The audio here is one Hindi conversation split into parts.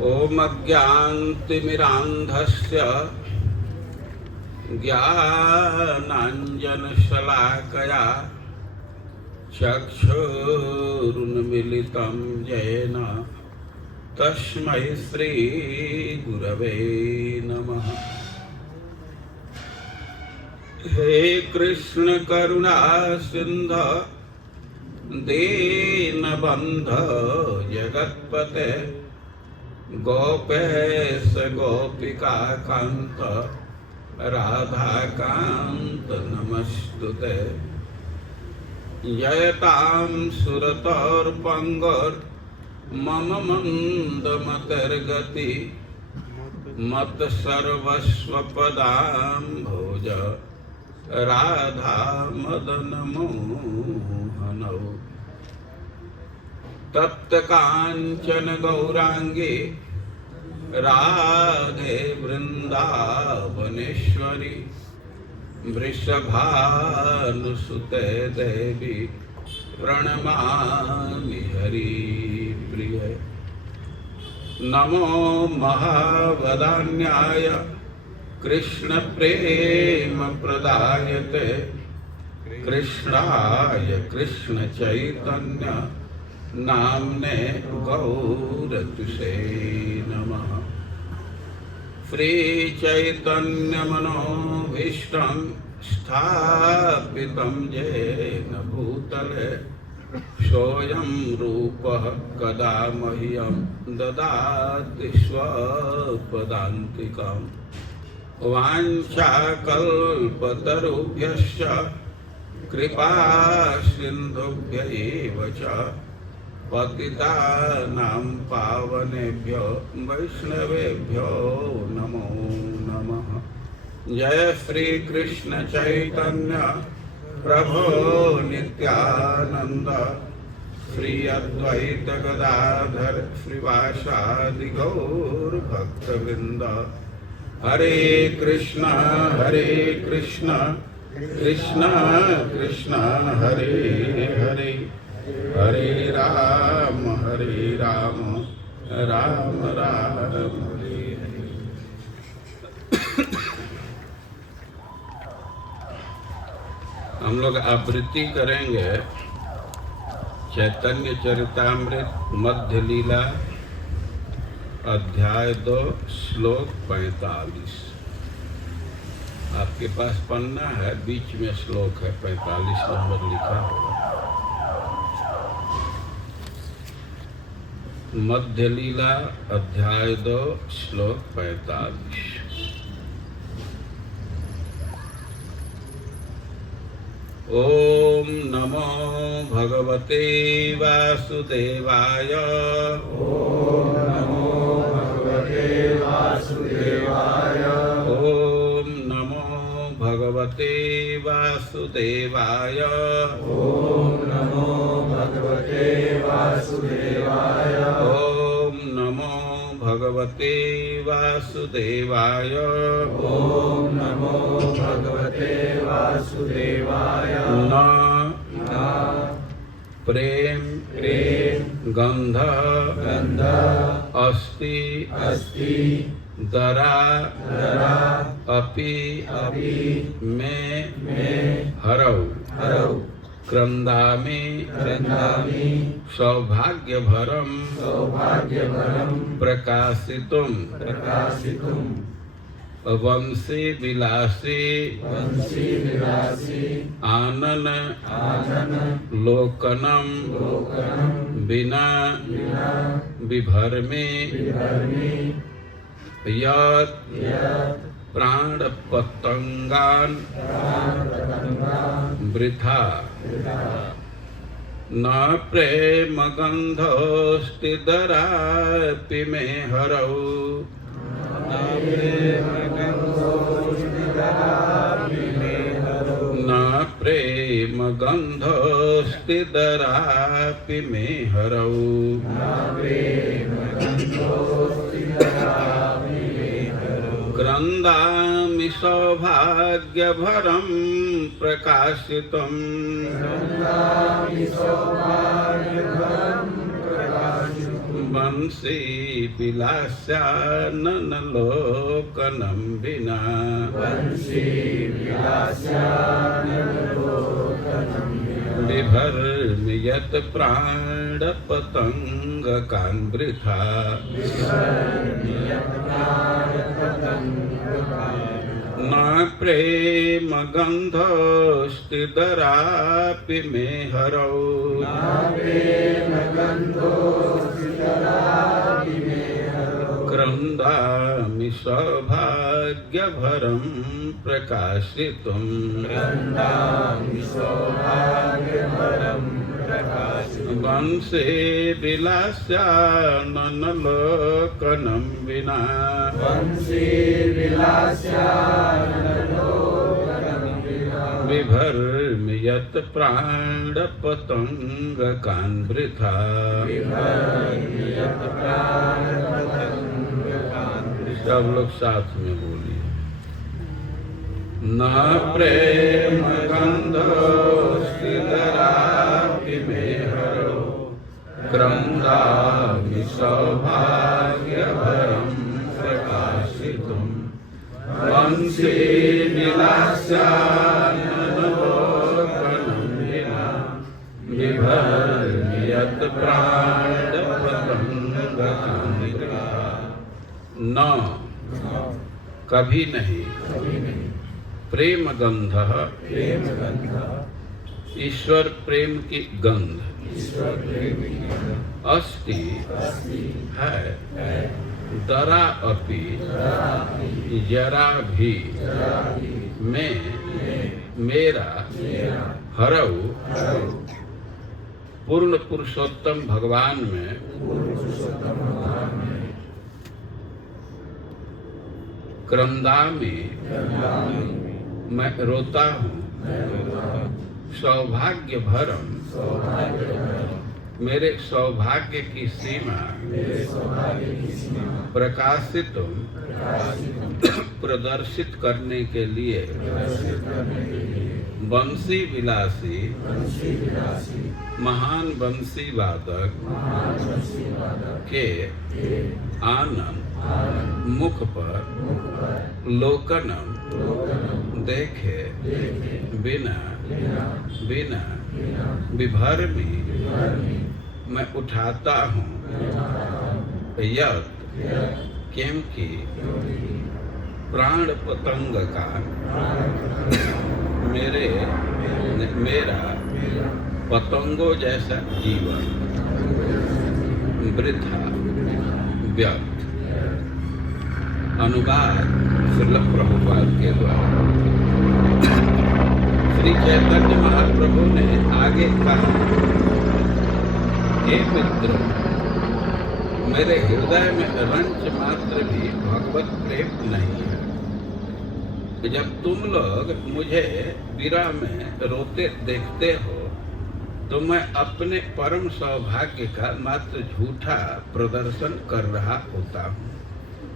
ओम अज्ञानतिमिरान्धस्य ज्ञानाञ्जनशलाकया चक्षुरुन्मीलितं येन तस्मै श्रीगुरवे नमः। हे कृष्ण करुणा सिंधु दीनबन्धो जगत्पते गोपेश गोपिका कांत राधा कांत नमस्तुते। जयतां सुरतोर्पंगोर मम मंदमतिर्गति मत सर्वस्वपदाम्भोज राधा मदन मोहनौ। तप्त कांचन गौरांगी राधे वृंदावनेश्वरी वृषभानुसुते देवी प्रणमामि हरिप्रिय। नमो महावदान्याय कृष्ण प्रेम प्रदायते कृष्णाय कृष्ण चैतन्य नामने गौरतुसे नमः। श्री चैतन्य मनोभीष्टं स्थापितं येन भूतले सोऽयं रूपः कदा मह्यं ददाति स्वपदान्तिकम्। वाञ्छाकल्पतरुभ्यश्च कृपा सिन्धुभ्यैव च पतितानां पावनेभ्यो वैष्णवेभ्यो नमो नमः। जय श्री कृष्ण चैतन्य प्रभो नित्यानंद श्री अद्वैत गदाधर श्रीवासादि गौर भक्तवृंद। हरे कृष्ण कृष्ण कृष्ण हरे हरे हरे राम राम राम हरे हरे। हम लोग आवृत्ति करेंगे चैतन्य चरितामृत मध्य लीला अध्याय 2 श्लोक 45। आपके पास पन्ना है, बीच में श्लोक है, 45 नंबर लिखा होगा। मध्य लीला अध्याय 2 श्लोक 45। ओम नमो भगवते वासुदेवाय। ओम नमो भगवते वासुदेवाय। ओम नमो भगवते वासुदेवाय। ओम नमो भगवते वासुदेवाय। ओम नमो भगवते वासुदेवाय। ओम नमो भगवते वासुदेवाय। न प्रेम गंध अस्ति दरा अपि में हरौ क्रंदामि सौभाग्यभरं प्रकाशितुं वंशी विलासी आनन लोकनम बिना विभर्मे यत् प्राणपतंगान वृथा न प्रेम गंधोस्ति दरापि मे हरौ। न प्रेम गंधोस्ति दरापि मे हरौ। क्रंदामि सौभाग्यभरं प्रकाशितम् बंसी विलास्यानन लोकनं विना बंसी विलास्यानलोकनं विना बिभर्मयत प्राण पतंग कान्वृथा विभर्मयत प्राण पतंगकान् न प्रेम गंधोस्तिदरापि मे हरौ न प्रेम गंधोस्तिदरापि मे हरौ क्रन्दामि सौभाग्यभरं प्रकाशितुं क्रन्दामि सौभाग्यभरं प्रकाशितुं वंशे विलास्याननलोकनं विना वंशी विलास्यानलोकनं विना बिभर्मयत प्राणपतंगकान्वृथा विभर्मयत प्राण पतंगकान् सब लोग साथ में बोलिए। न प्रेम गंधोस्तिदरापि मे हरौ क्रन्दामि सौभाग्यभरं प्रकाशितुं वंशे विलास्यानलोकनं विना बिभर्मयत प्राणपतंगकान्वृथा। न कभी नहीं प्रेम गंध प्रेम गंध ईश्वर प्रेम की गंध ईश्वर प्रेम की अस्ति अस्ति है दरा अपि जरा भी में मेरा हरऊ पूर्ण पुरुषोत्तम भगवान में क्रंदामि मैं रोता हूँ सौभाग्य भरम मेरे सौभाग्य की सीमा प्रकाशित प्रदर्शित करने के लिए बंसी विलासी महान बंसी वादक के आनंद मुख पर लोकनम देखे बिना विभर्मी मैं उठाता हूँ यत क्योंकि प्राण पतंग का मेरा पतंगों जैसा जीवन वृथा व्यर्थ। अनुवाद श्रील प्रभुपाद के द्वारा। श्री चैतन्य महाप्रभु ने आगे कहा, हे मित्रों, मेरे हृदय में रंच मात्र भी भगवत प्रेम नहीं है। जब तुम लोग मुझे विरह में रोते देखते हो तो मैं अपने परम सौभाग्य का मात्र झूठा प्रदर्शन कर रहा होता हूँ।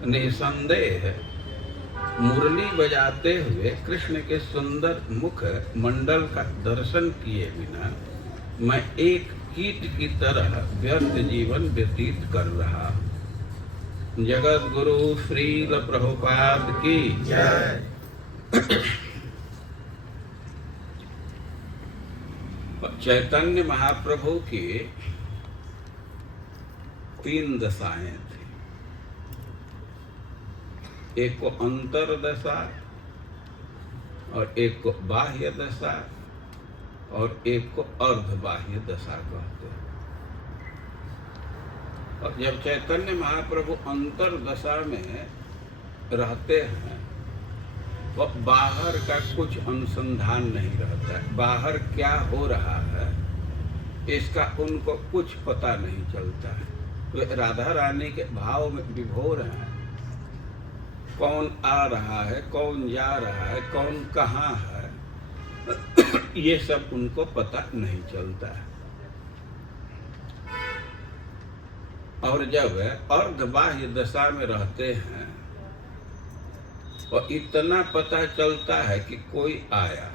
निसंदेह मुरली बजाते हुए कृष्ण के सुंदर मुख मंडल का दर्शन किए बिना मैं एक कीट की तरह व्यर्थ जीवन व्यतीत कर रहा हूँ। जगत गुरु श्रील प्रभुपाद की जय। चैतन्य महाप्रभु की 3 दशाएं थी। एक को अंतर दशा और एक को बाह्य दशा और एक को अर्ध बाह्य दशा कहते हैं। और जब चैतन्य महाप्रभु अंतर दशा में रहते हैं वो बाहर का कुछ अनुसंधान नहीं रहता है। बाहर क्या हो रहा है इसका उनको कुछ पता नहीं चलता है। वे राधा रानी के भाव में विभोर हैं। कौन आ रहा है, कौन जा रहा है, कौन कहाँ है, ये सब उनको पता नहीं चलता है। और जब अर्ध बाह्य दशा में रहते हैं और इतना पता चलता है कि कोई आया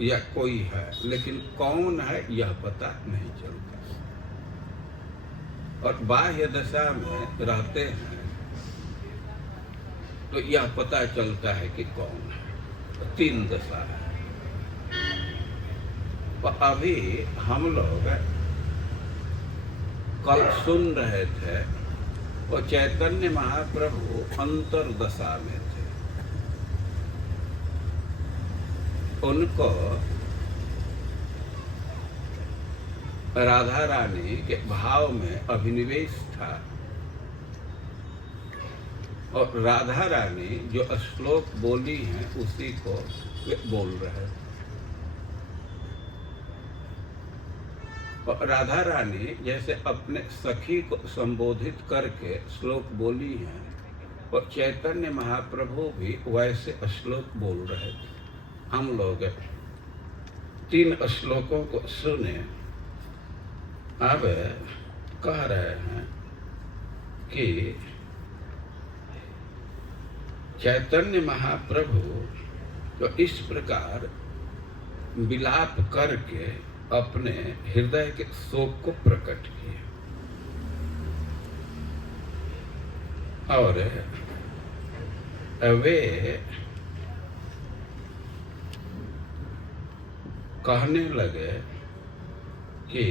या कोई है, लेकिन कौन है यह पता नहीं चलता। और बाह्य दशा में रहते हैं तो यह पता चलता है कि कौन है। 3 दशा है। और अभी हम लोग कल सुन रहे थे और चैतन्य महाप्रभु अंतरदशा में थे। उनको राधा रानी के भाव में अभिनिवेश था और राधा रानी जो श्लोक बोली हैं उसी को वे बोल रहे हैं। और राधा रानी जैसे अपने सखी को संबोधित करके श्लोक बोली हैं और चैतन्य महाप्रभु भी वैसे श्लोक बोल रहे थे। हम लोग 3 श्लोकों को सुने। अब कह रहे हैं कि चैतन्य महाप्रभु तो इस प्रकार विलाप करके अपने हृदय के शोक को प्रकट किए और वे कहने लगे कि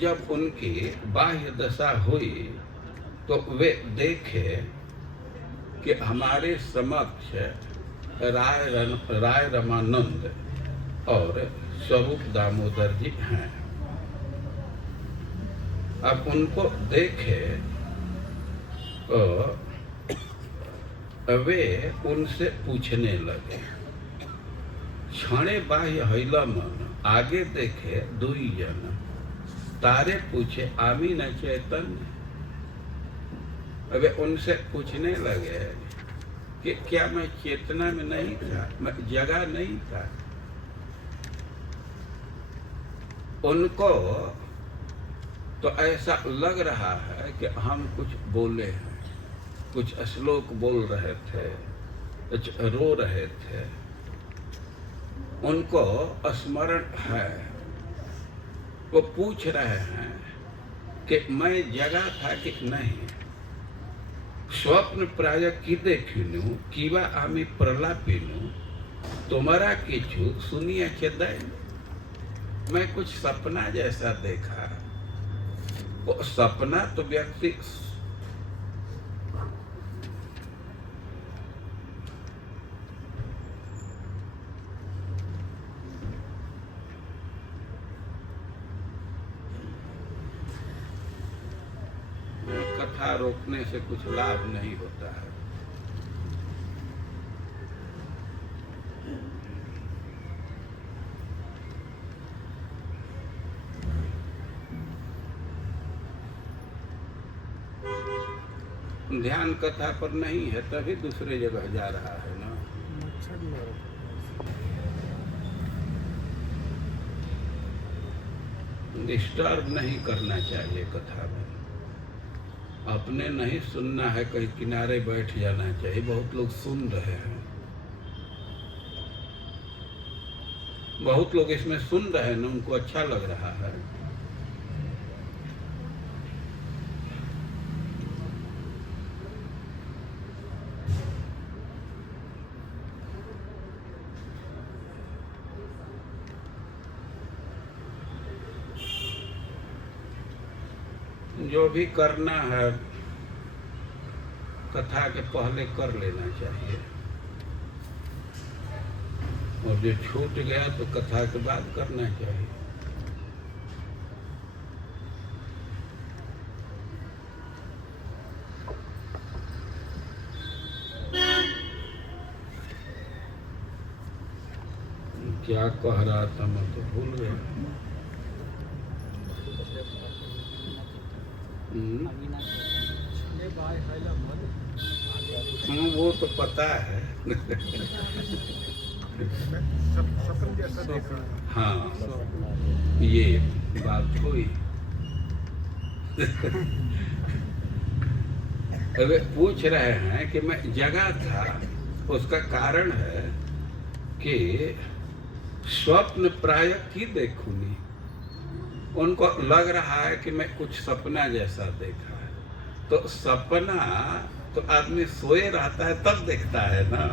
जब उनकी बाह्य दशा हुई तो वे देखे कि हमारे समक्ष राय रमानंद और स्वरूप दामोदर जी हैं। अब उनको देखे तो वे उनसे पूछने लगे। क्षणे बाह्य हैला मन आगे देखे 2 जन तारे पूछे आमी न चैतन्य। वे उनसे पूछने लगे कि क्या मैं चेतना में नहीं था, मैं जगह नहीं था। उनको तो ऐसा लग रहा है कि हम कुछ बोले हैं, कुछ श्लोक बोल रहे थे, कुछ रो रहे थे। उनको स्मरण है। वो पूछ रहे हैं कि मैं जगा था कि नहीं। स्वप्न प्राय की देखिनु कीवा आमी प्रलापिनु तुम्हारा किछु सुनिए चेदैन। मैं कुछ सपना जैसा देखा। वो सपना तो व्यक्ति कथा रोकने से कुछ लाभ नहीं होता है। ध्यान कथा पर नहीं है तभी दूसरे जगह जा रहा है ना। डिस्टर्ब नहीं करना चाहिए कथा में। अपने नहीं सुनना है, कहीं किनारे बैठ जाना चाहिए। बहुत लोग सुन रहे हैं, बहुत लोग इसमें सुन रहे हैं ना, उनको अच्छा लग रहा है। जो भी करना है कथा के पहले कर लेना चाहिए, और जो छूट गया तो कथा के बाद करना चाहिए। क्या कह रहा था मैं तो भूल गया। वो तो पता है। सपन जैसा देखा। हाँ, ये बात हुई। अबे पूछ रहे हैं कि मैं जगा था, उसका कारण है कि स्वप्न प्राय की देखूनी। उनको लग रहा है कि मैं कुछ सपना जैसा देखा है। तो सपना तो आदमी सोए रहता है तब देखता है ना।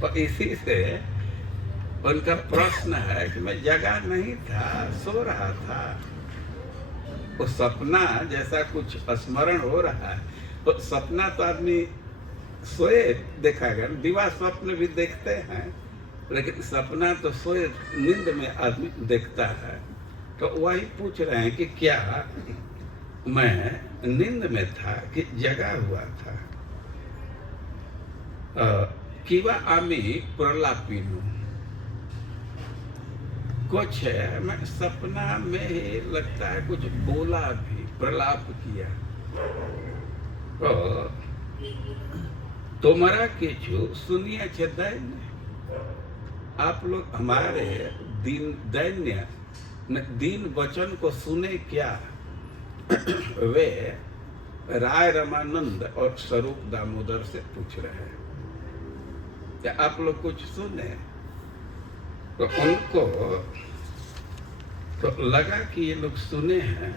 तो इसी से उनका प्रश्न है कि मैं जगा नहीं था, सो रहा था। वो सपना जैसा कुछ स्मरण हो रहा है, तो सपना तो आदमी सोए देखा गया। दिवा स्वप्न भी देखते हैं, लेकिन सपना तो सोए नींद में आदमी देखता है। तो वही पूछ रहे हैं कि क्या मैं नींद में था कि जगा हुआ था। किवा आमी प्रलापिनु, कुछ है मैं सपना में ही लगता है कुछ बोला भी, प्रलाप किया। तो तुम्हारा किचु सुनिए छे दैन्य। आप लोग हमारे दैन्य दीन वचन को सुने क्या। वे राय रमानंद और स्वरूप दामोदर से पूछ रहे हैं क्या आप लोग कुछ सुने। तो उनको तो लगा कि ये लोग सुने हैं।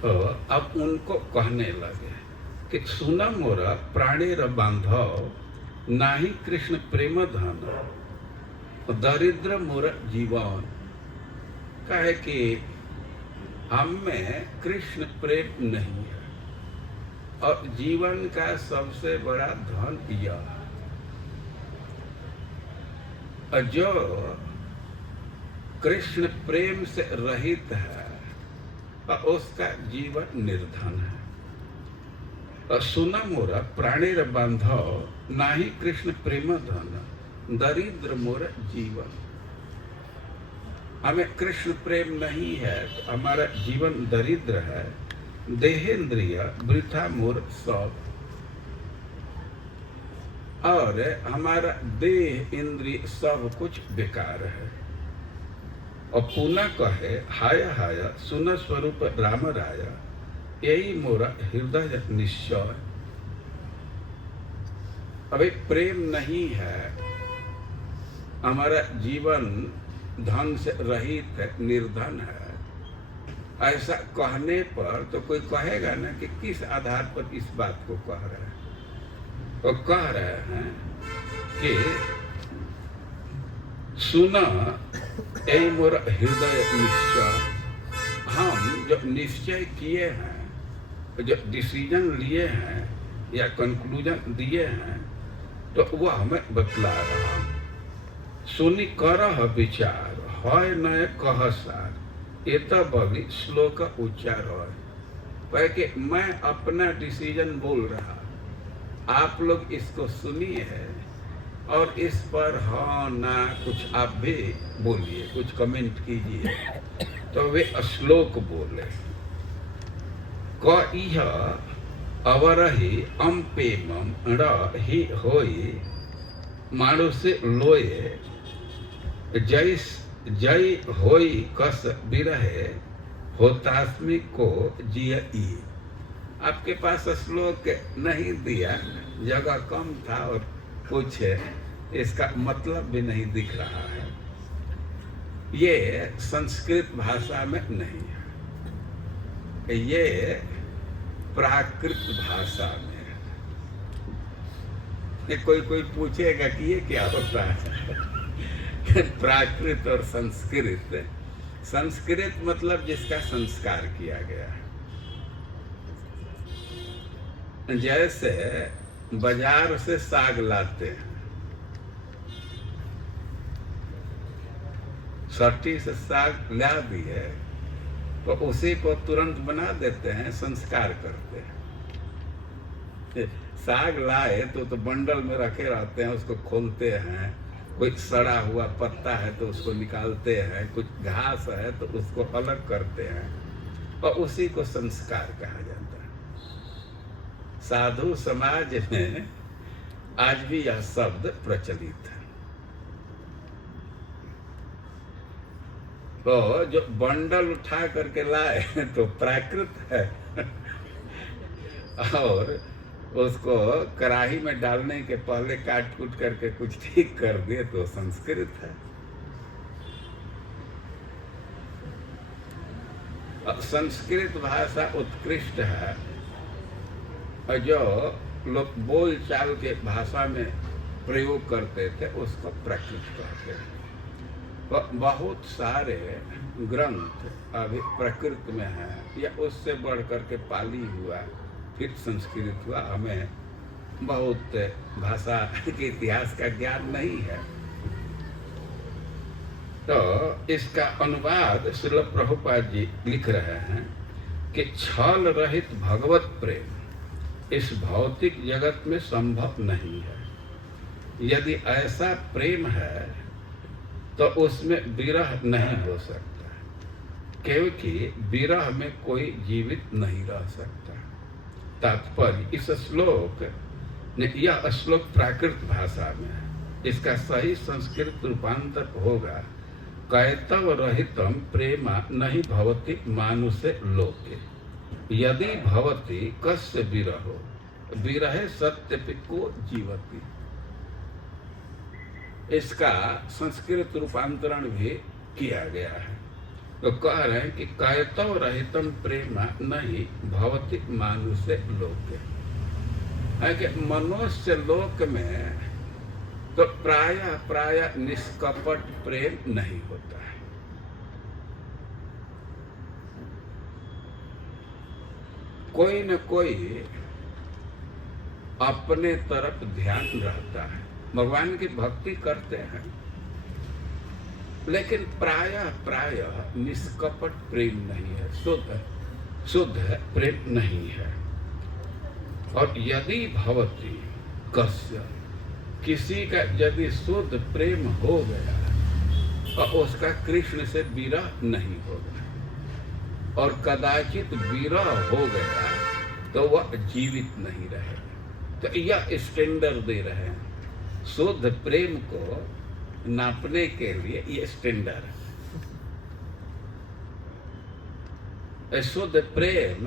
तो अब उनको कहने लगे कि सुना मोरा प्राणेर बांधव, नाही कृष्ण प्रेम धन, दरिद्र मोर जीवन। कहे कि हम में कृष्ण प्रेम नहीं है और जीवन का सबसे बड़ा धन यह। जो कृष्ण प्रेम से रहित है उसका जीवन निर्धन है। सुना मोरा प्राणेर बांधव, नाही कृष्ण प्रेम धन, दरिद्र मोर जीवन। हमें कृष्ण प्रेम नहीं है तो हमारा जीवन दरिद्र है। देहेंद्रिय वृथा मोर सब, और हमारा देह इंद्रिय सब कुछ बेकार है। और पुनः कहे हाय हाय सुन स्वरूप राम राय, यही मोरा हृदय निश्चय। अभी प्रेम नहीं है, हमारा जीवन धन से रहित है, निर्धन है। ऐसा कहने पर तो कोई कहेगा ना कि किस आधार पर इस बात को कह रहे हैं। तो कह रहे हैं कि सुना यही मोरा हृदय निश्चय। हम जो निश्चय किए हैं, जो डिसीजन लिए हैं या कंक्लूजन दिए हैं, तो वह हमें बतला रहा। सुनी करह विचार, है न कह सार, ये तो बभी श्लोक उच्चार है कि मैं अपना डिसीजन बोल रहा, आप लोग इसको सुनिए है और इस पर हाँ ना कुछ आप भी बोलिए, कुछ कमेंट कीजिए। तो वे श्लोक बोले क इह अवरहि अम्पेमम हि होई, मानुषे लोये जय होई कस बिरहे, होतास्मि को जियई। आपके पास श्लोक नहीं दिया, जगह कम था और कुछ इसका मतलब भी नहीं दिख रहा है। ये संस्कृत भाषा में नहीं है, ये प्राकृत भाषा में है। ये कोई पूछेगा कि ये क्या होता है। प्राकृत और संस्कृत। संस्कृत मतलब जिसका संस्कार किया गया है। जैसे बाजार से साग लाते हैं, सट्टी से साग ला दिए तो उसी को तुरंत बना देते हैं, संस्कार करते हैं। साग लाए तो बंडल में रखे रहते हैं, उसको खोलते हैं। कोई सड़ा हुआ पत्ता है तो उसको निकालते हैं, कुछ घास है तो उसको अलग करते हैं, और उसी को संस्कार कहा जाता है। साधु समाज में आज भी यह शब्द प्रचलित है। तो जो बंडल उठा करके लाए तो प्राकृत है, और उसको कढ़ाई में डालने के पहले काट कूट करके कुछ ठीक कर दिए तो संस्कृत है। संस्कृत भाषा उत्कृष्ट है और जो लोग बोल चाल के भाषा में प्रयोग करते थे उसको प्राकृत कहते हैं। तो बहुत सारे ग्रंथ अभी प्रकृत में हैं या उससे बढ़ कर के पाली हुआ फिर संस्कृत हुआ। हमें बहुत भाषा के इतिहास का ज्ञान नहीं है। तो इसका अनुवाद श्रील प्रभुपाद जी लिख रहे हैं कि छल रहित भगवत प्रेम इस भौतिक जगत में संभव नहीं है। यदि ऐसा प्रेम है तो उसमें विरह नहीं हो सकता, क्योंकि विरह में कोई जीवित नहीं रह सकता। तात्पर्य इस श्लोक ने, यह श्लोक प्राकृत भाषा में है, इसका सही संस्कृत रूपांतर होगा कैतव रहितम प्रेमा नहीं भवति मानुषे लोके यदि भवति कस्य विरहो विरहे सत्यपिको जीवति। इसका संस्कृत रूपांतरण भी किया गया है। तो कह रहे हैं कि कैतव रहितम प्रेमा नहीं भवति मानुषे लोके, है कि मनुष्य लोक में तो प्राय निष्कपट प्रेम नहीं होता है। कोई न कोई अपने तरफ ध्यान रहता है, भगवान की भक्ति करते हैं, लेकिन प्राय निष्कपट प्रेम नहीं है, शुद्ध प्रेम नहीं है। और यदि भवति कस्य, किसी का यदि शुद्ध प्रेम हो गया तो उसका कृष्ण से विरह नहीं होगा, और कदाचित विरह हो गया तो वह जीवित नहीं रहेगा। तो यह स्टैंडर्ड दे रहे हैं, शुद्ध प्रेम को नापने के लिए ये स्टैंडर्ड है। शुद्ध प्रेम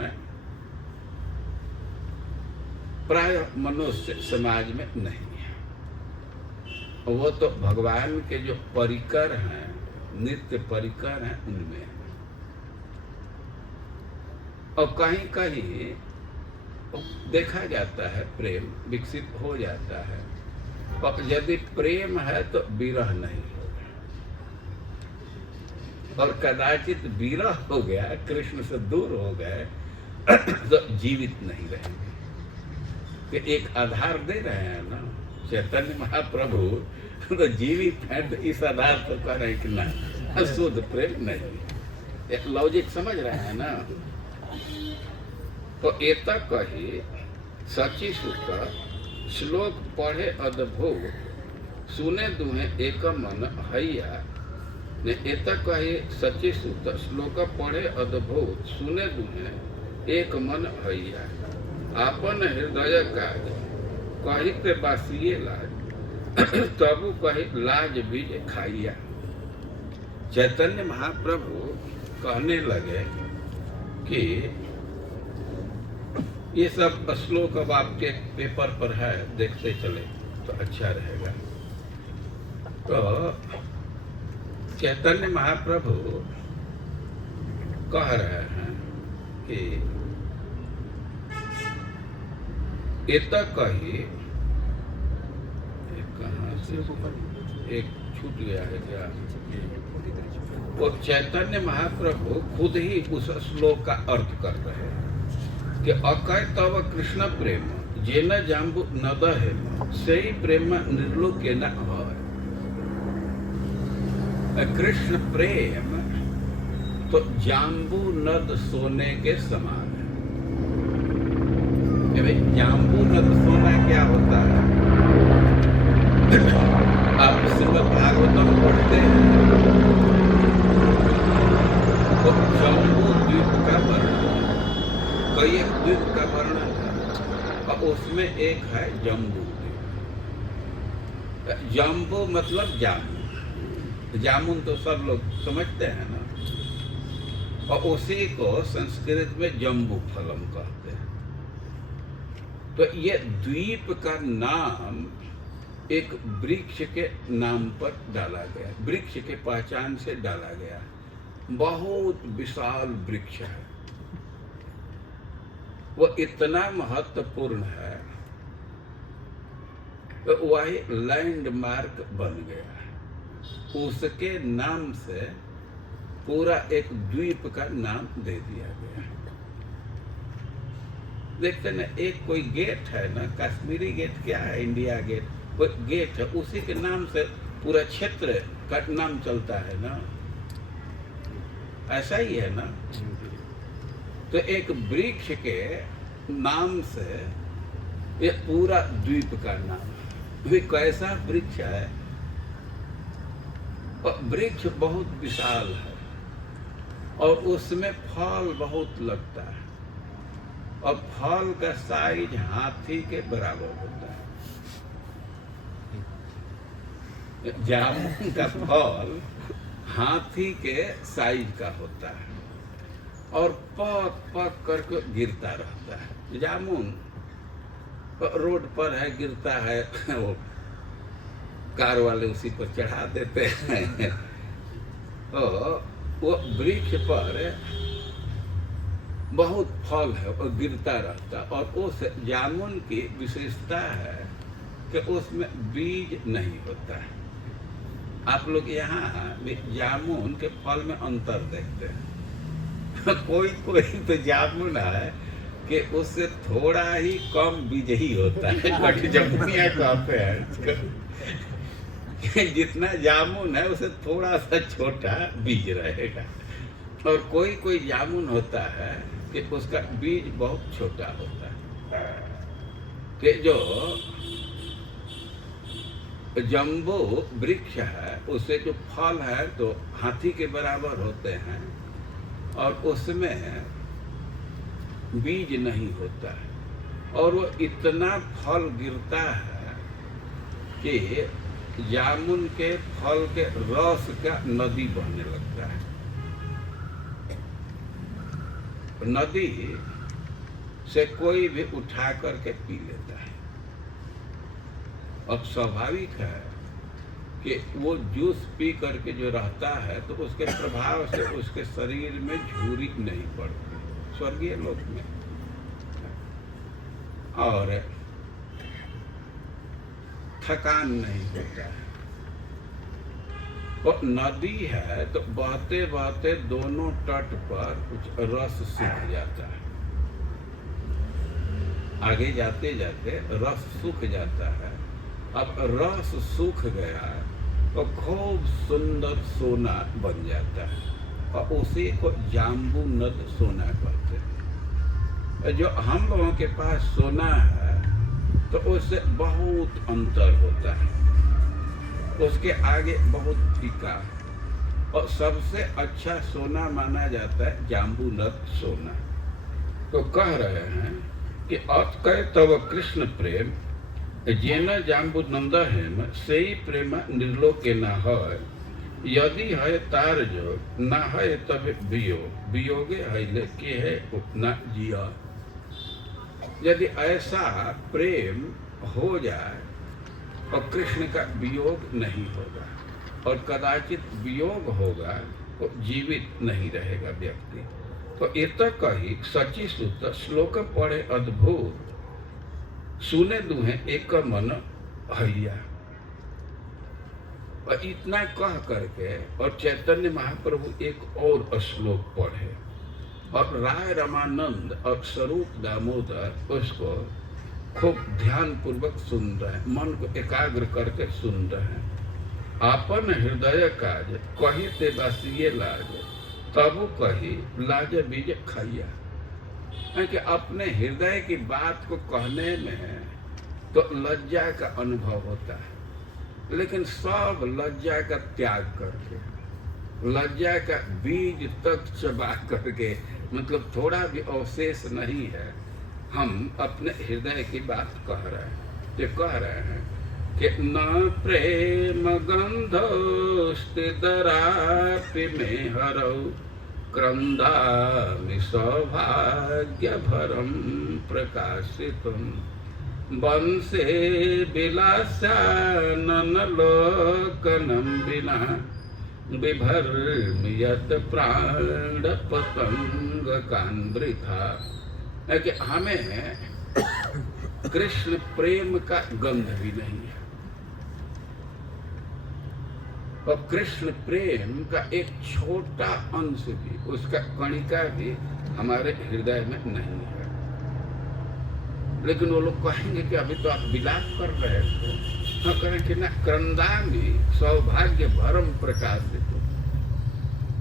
प्राय मनुष्य समाज में नहीं है। वो तो भगवान के जो परिकर हैं, नित्य परिकर हैं, उनमें है। और कहीं कहीं देखा जाता है प्रेम विकसित हो जाता है, और यदि प्रेम है तो विरह नहीं होगा, और कदाचित विरह हो गया, कृष्ण से दूर हो गए तो जीवित नहीं रहेंगे। कि एक आधार दे रहे हैं ना चैतन्य महाप्रभु, तो जीवित है, तो इस आधार पर कह रहे हैं कि ना शुद्ध प्रेम नहीं। एक लॉजिक समझ रहे हैं ना। तो एत कही सची सुत श्लोक पढ़े अद्भुत सुने दुहे एक मन हैया ने। एत कही सची सुत श्लोक पढ़े अद्भुत सुने दुहे एक मन हैया। आपन हृदय काज कही ते बासिए लाज तबु कही लाज बीज खाइया। चैतन्य महाप्रभु कहने लगे कि ये सब श्लोक अब आपके पेपर पर है, देखते चले तो अच्छा रहेगा। तो चैतन्य महाप्रभु कह रहे हैं कि इत कही, कहाँ से एक छूट गया है क्या? वो चैतन्य महाप्रभु खुद ही उस श्लोक का अर्थ कर रहे हैं कि अकय तव कृष्ण प्रेम जे न जाम्बु नद है से ही प्रेम निर्लोके न है। कृष्ण प्रेम तो जाम्बू नद सोने के समान है। कि भाई जाम्बू नद सोना क्या होता है? आप श्रीमद् भागवतम पढ़ते हैं तो जम्बू द्वीप का वर्णन, कई एक द्वीप का वर्णन है, और उसमें एक है जम्बू द्वीप। जम्बू मतलब जामुन, जामुन तो सब लोग समझते हैं ना, और उसी को संस्कृत में जम्बू फलम कहते हैं। तो ये द्वीप का नाम एक वृक्ष के नाम पर डाला गया, वृक्ष के पहचान से डाला गया। बहुत विशाल वृक्ष है, वो इतना महत्वपूर्ण है, तो वही लैंडमार्क बन गया है। उसके नाम से पूरा एक द्वीप का नाम दे दिया गया है। देखते ना, एक कोई गेट है ना, कश्मीरी गेट क्या है, इंडिया गेट, वो गेट है, उसी के नाम से पूरा क्षेत्र का नाम चलता है ना, ऐसा ही है ना। तो एक वृक्ष के नाम से ये पूरा द्वीप का नाम, वे कैसा वृक्ष है, और वृक्ष बहुत विशाल है और उसमें फल बहुत लगता है, और फल का साइज हाथी के बराबर होता है। जामुन का फल हाथी के साइज का होता है और पक पक करके गिरता रहता है। जामुन रोड पर है, गिरता है, वो कार वाले उसी पर चढ़ा देते हैं। तो वो वृक्ष पर बहुत फल है और गिरता रहता, और उस जामुन की विशेषता है कि उसमें बीज नहीं होता है। आप लोग यहाँ जामुन के फल में अंतर देखते हैं। कोई कोई तो जामुन है कि उससे थोड़ा ही कम बीज ही होता है, कटजामुनिया कहते हैं। जितना जामुन है उसे थोड़ा सा छोटा बीज रहेगा, और कोई कोई जामुन होता है कि उसका बीज बहुत छोटा होता है। कि जो जम्बो वृक्ष है उससे जो फल है तो हाथी के बराबर होते हैं, और उसमें बीज नहीं होता है, और वो इतना फल गिरता है कि जामुन के फल के रस का नदी बहने लगता है। नदी से कोई भी उठा करके पी लेता है। अब स्वाभाविक है कि वो जूस पी करके जो रहता है तो उसके प्रभाव से उसके शरीर में झुर्री नहीं पड़ती स्वर्गीय लोक में, और थकान नहीं होता है। और नदी है तो बहते बहते दोनों तट पर कुछ रस सूख जाता है, आगे जाते जाते रस सूख जाता है। अब रस सूख गया तो खूब सुंदर सोना बन जाता है, और उसी को जाम्बू नद सोना कहते हैं। जो हम लोगों के पास सोना है तो उससे बहुत अंतर होता है, उसके आगे बहुत फीका है, और सबसे अच्छा सोना माना जाता है जाम्बू नद सोना। तो कह रहे हैं कि अतकय तव कृष्ण प्रेम जेना जाम्बू नंदा हेम से ही प्रेम निर्लोके न है, यदि है तार जो न है तब वियोग वियोगे है के है उतना जिया। यदि ऐसा प्रेम हो जाए और कृष्ण का वियोग नहीं होगा, और कदाचित वियोग होगा तो जीवित नहीं रहेगा व्यक्ति। तो इत कही सची सुत श्लोक पढ़े अद्भुत, सुने दुहे एक मन हैया। और इतना कह करके और चैतन्य महाप्रभु एक और श्लोक पढ़े, और राय रमानंद और स्वरूप दामोदर उसको खूब ध्यान पूर्वक सुन रहे हैं, मन को एकाग्र करके सुन रहे हैं। आपन हृदय काज कही ते बासिए लाज, तबु कही लाज बीज खैया। कि अपने हृदय की बात को कहने में तो लज्जा का अनुभव होता है, लेकिन सब लज्जा का त्याग करके, लज्जा का बीज तक चबा करके, मतलब थोड़ा भी अवशेष नहीं है, हम अपने हृदय की बात कह रहे हैं। ये कह रहे हैं कि न प्रेम गंधोस्ति दरापि में हरौ, क्रंदामि सौभाग्य भरम प्रकाशितम, वंशे विलासानन लोकनम विना बिभर्मयत प्राण पतंग कांवृथा, है कि हमें कृष्ण प्रेम का गंध भी नहीं है, और कृष्ण प्रेम का एक छोटा अंश भी, उसका कणिका भी हमारे हृदय में नहीं है। लेकिन वो लोग कहेंगे कि अभी तो आप विलाप कर रहे थे। हाँ, करें कि ना, क्रंदामि सौभाग्य भरम प्रकाशित,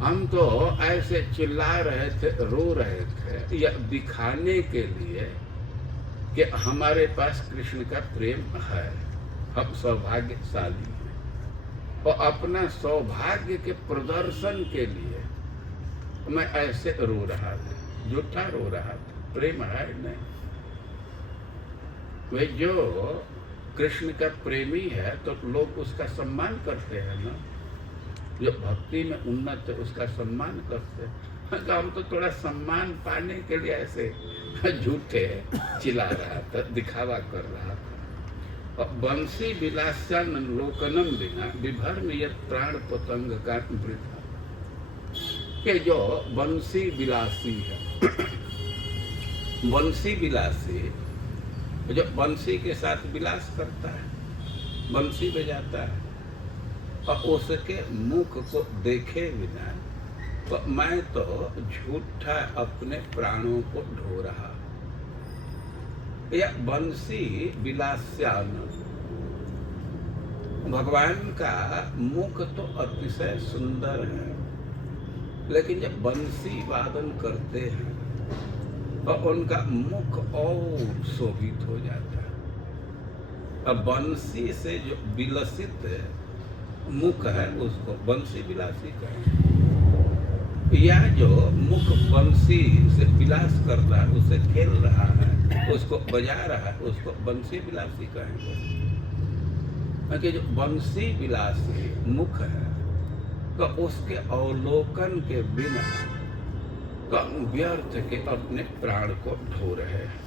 हम तो ऐसे चिल्ला रहे थे, रो रहे थे, या दिखाने के लिए कि हमारे पास कृष्ण का प्रेम है, हम सौभाग्यशाली हैं, और अपना सौभाग्य के प्रदर्शन के लिए मैं ऐसे रो रहा था, झूठा रो रहा था, प्रेम है नहीं। वे जो कृष्ण का प्रेमी है तो लोग उसका सम्मान करते हैं ना, जो भक्ति में उन्नत है उसका सम्मान करते हैं। तो हम तो थोड़ा सम्मान पाने के लिए ऐसे झूठे चिल्ला रहा था, दिखावा कर रहा था। और बंसी विलासन लोकनम बिना विभर्म यत प्राण पतंग का वृथा, के जो बंसी विलासी है, बंसी विलासी जो बंसी के साथ विलास करता है, बंसी बजाता है, और उसके मुख को देखे बिना तो मैं तो झूठा अपने प्राणों को ढो रहा। यह बंसी विलास्यान, भगवान का मुख तो अतिशय सुंदर है, लेकिन जब बंसी वादन करते हैं और उनका मुख और शोभित हो जाता है। अब बंसी से जो विलसित मुख है उसको बंसी विलासी कहें, या जो मुख बंसी से विलास कर रहा है, उसे खेल रहा है, उसको बजा रहा है, उसको बंसी विलासी कहेंगे। क्योंकि जो बंसी विलासी मुख है तो उसके अवलोकन के बिना तो व्यर्थ के अपने प्राण को ढो रहे हैं।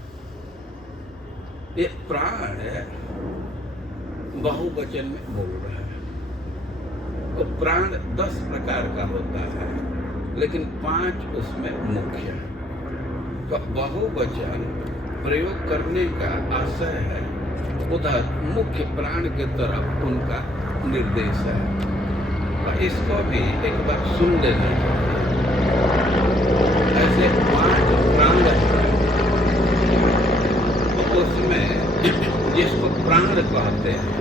ये प्राण बहुवचन में बोल रहा है, तो प्राण 10 प्रकार का होता है, लेकिन 5 उसमें मुख्य है। तो बहुवचन प्रयोग करने का आशय है, उधर मुख्य प्राण के तरफ उनका निर्देश है। तो इसको भी एक बार सुन लेना चाहिए। ऐसे 5 प्राण हैं, तो उसमें जिसको प्राण कहते हैं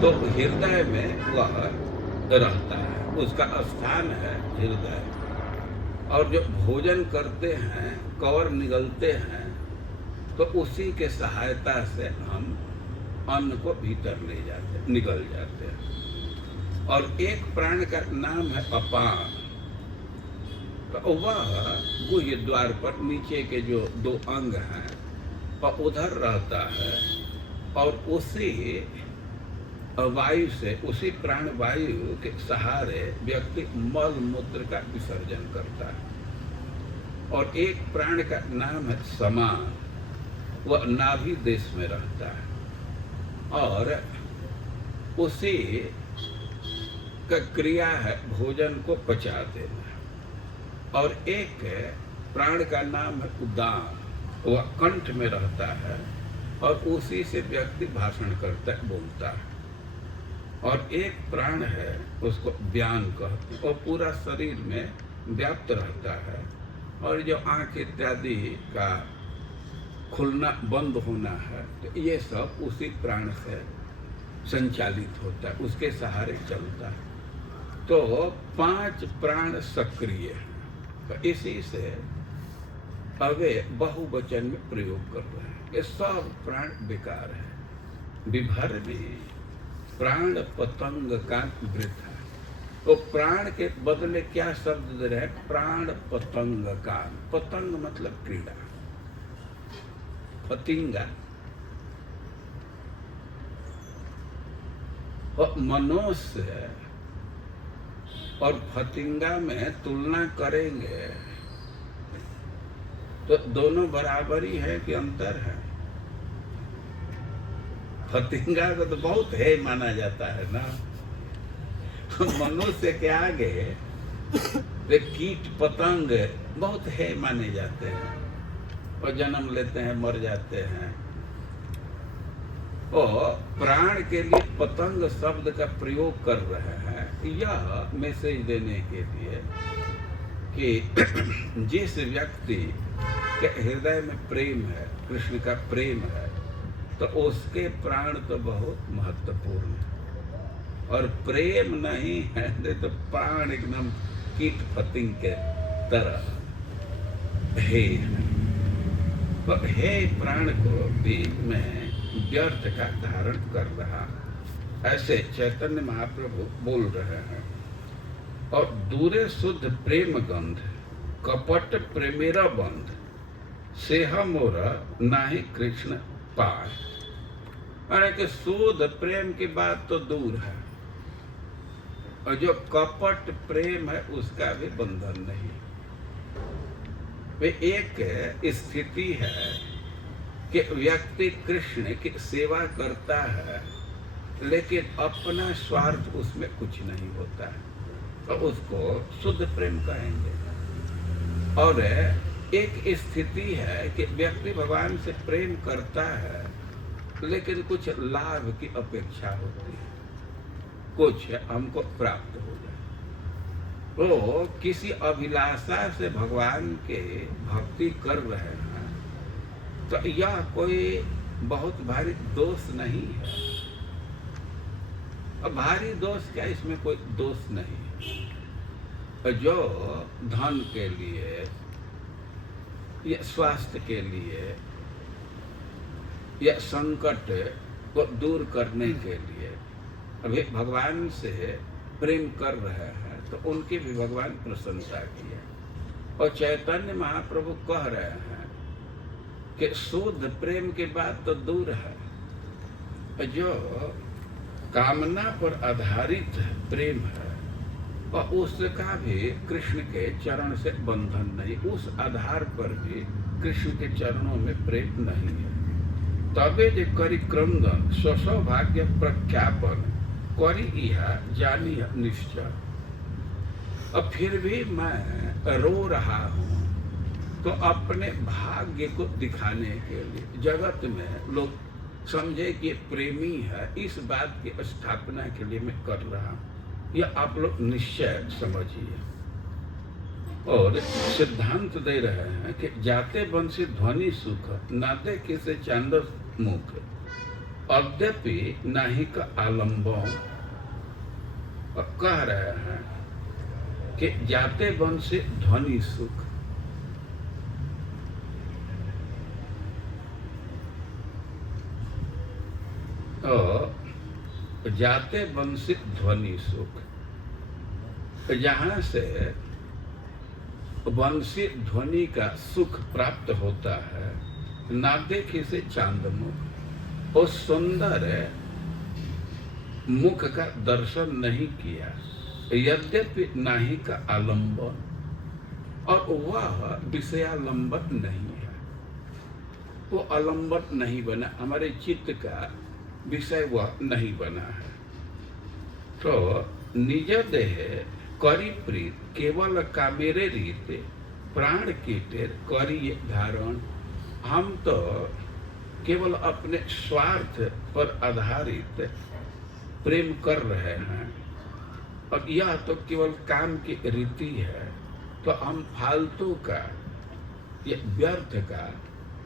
तो हृदय में वह रहता है, उसका स्थान है हृदय। और जो भोजन करते हैं, कवर निगलते हैं, तो उसी के सहायता से हम अन्न को भीतर ले जाते हैं, निगल जाते हैं। और एक प्राण का नाम है अपान, तो वह गुह्य द्वार पर नीचे के जो 2 अंग हैं और उधर रहता है, और उसी वायु से, उसी प्राण वायु के सहारे व्यक्ति मल मूत्र का विसर्जन करता है। और एक प्राण का नाम है समान, वह नाभि देश में रहता है, और उसी का क्रिया है भोजन को पचा देना। और एक प्राण का नाम है उदान, वह कंठ में रहता है, और उसी से व्यक्ति भाषण करता है, बोलता है। और एक प्राण है, उसको व्यान कहते हैं, और पूरा शरीर में व्याप्त रहता है, और जो आँख इत्यादि का खुलना बंद होना है, तो ये सब उसी प्राण से संचालित होता है, उसके सहारे चलता है। तो 5 प्राण सक्रिय है, तो इसी से अवे बहुवचन में प्रयोग कर रहे हैं। ये सब प्राण बेकार है। विभर्मी प्राण पतंग का वृथा, तो प्राण के बदले क्या शब्द दे रहे हैं? प्राण पतंग का। पतंग मतलब क्रीड़ा, फतिंगा। और मनुष्य और फतिंगा में तुलना करेंगे तो दोनों बराबरी है कि अंतर है? फतिंगा को तो बहुत है माना जाता है ना, मनुष्य के आगे वे कीट पतंग बहुत है माने जाते हैं और जन्म लेते हैं, मर जाते हैं। और प्राण के लिए पतंग शब्द का प्रयोग कर रहे हैं यह मैसेज देने के लिए कि जिस व्यक्ति के हृदय में प्रेम है, कृष्ण का प्रेम है, तो उसके प्राण तो बहुत महत्वपूर्ण है। और प्रेम नहीं है तो प्राण एकदम कीट पतंग के तरह हे तो हे प्राण को भी मैं व्यर्थ का धारण कर रहा, ऐसे चैतन्य महाप्रभु बोल रहे हैं। और दूरे शुद्ध प्रेम गंध, कपट प्रेमेरा बंध, सेह मोरा नाही कृष्ण पार। अरे कि शुद्ध प्रेम की बात तो दूर है, और जो कपट प्रेम है उसका भी बंधन नहीं। वे एक स्थिति है कि व्यक्ति कृष्ण की सेवा करता है लेकिन अपना स्वार्थ उसमें कुछ नहीं होता है, तो उसको शुद्ध प्रेम कहेंगे। और एक स्थिति है कि व्यक्ति भगवान से प्रेम करता है लेकिन कुछ लाभ की अपेक्षा होती है, कुछ हमको प्राप्त हो जाए, वो किसी अभिलाषा से भगवान के भक्ति कर रहे हैं, तो यह कोई बहुत भारी दोष नहीं है। अब भारी दोष क्या, इसमें कोई दोष नहीं है। जो धन के लिए या स्वास्थ्य के लिए या संकट को दूर करने के लिए अभी भगवान से प्रेम कर रहे हैं तो उनकी भी भगवान प्रशंसा की है। और चैतन्य महाप्रभु कह रहे हैं कि शुद्ध प्रेम की बात तो दूर है, जो कामना पर आधारित प्रेम है और उसका भी कृष्ण के चरण से बंधन नहीं, उस आधार पर भी कृष्ण के चरणों में प्रेम नहीं है। तबे जे करी क्रंदन स्वसौभाग्य प्रख्यापन करी इहा जानी निश्चय। अब फिर भी मैं रो रहा हूँ तो अपने भाग्य को दिखाने के लिए, जगत में लोग समझे कि प्रेमी है, इस बात की स्थापना के लिए मैं कर रहा हूँ। यह आप लोग निश्चय समझिए। और सिद्धांत दे रहे हैं कि जाते बंसी ध्वनि सुख, नाते किसे चांदस मुख, अद्यपि नाही का आलम्बन। और कह रहे हैं कि जाते बंसी ध्वनि सुख, और जाते बंसी ध्वनि सुख, जहाँ से वंशी ध्वनि का सुख प्राप्त होता है, ना देखे से चांद मुख, उस सुंदर मुख का दर्शन नहीं किया, यद्यपि नाही का आलंबन, और वह विषयालंबन नहीं है, वो आलंबन नहीं बना, हमारे चित्त का विषय वह नहीं बना है। तो निज देह करी प्रीत केवल कामेरे रीत, प्राण कीटेर करिए धारण। हम तो केवल अपने स्वार्थ पर आधारित प्रेम कर रहे हैं, और यह तो केवल काम की रीति है, तो हम फालतू का, ये व्यर्थ का,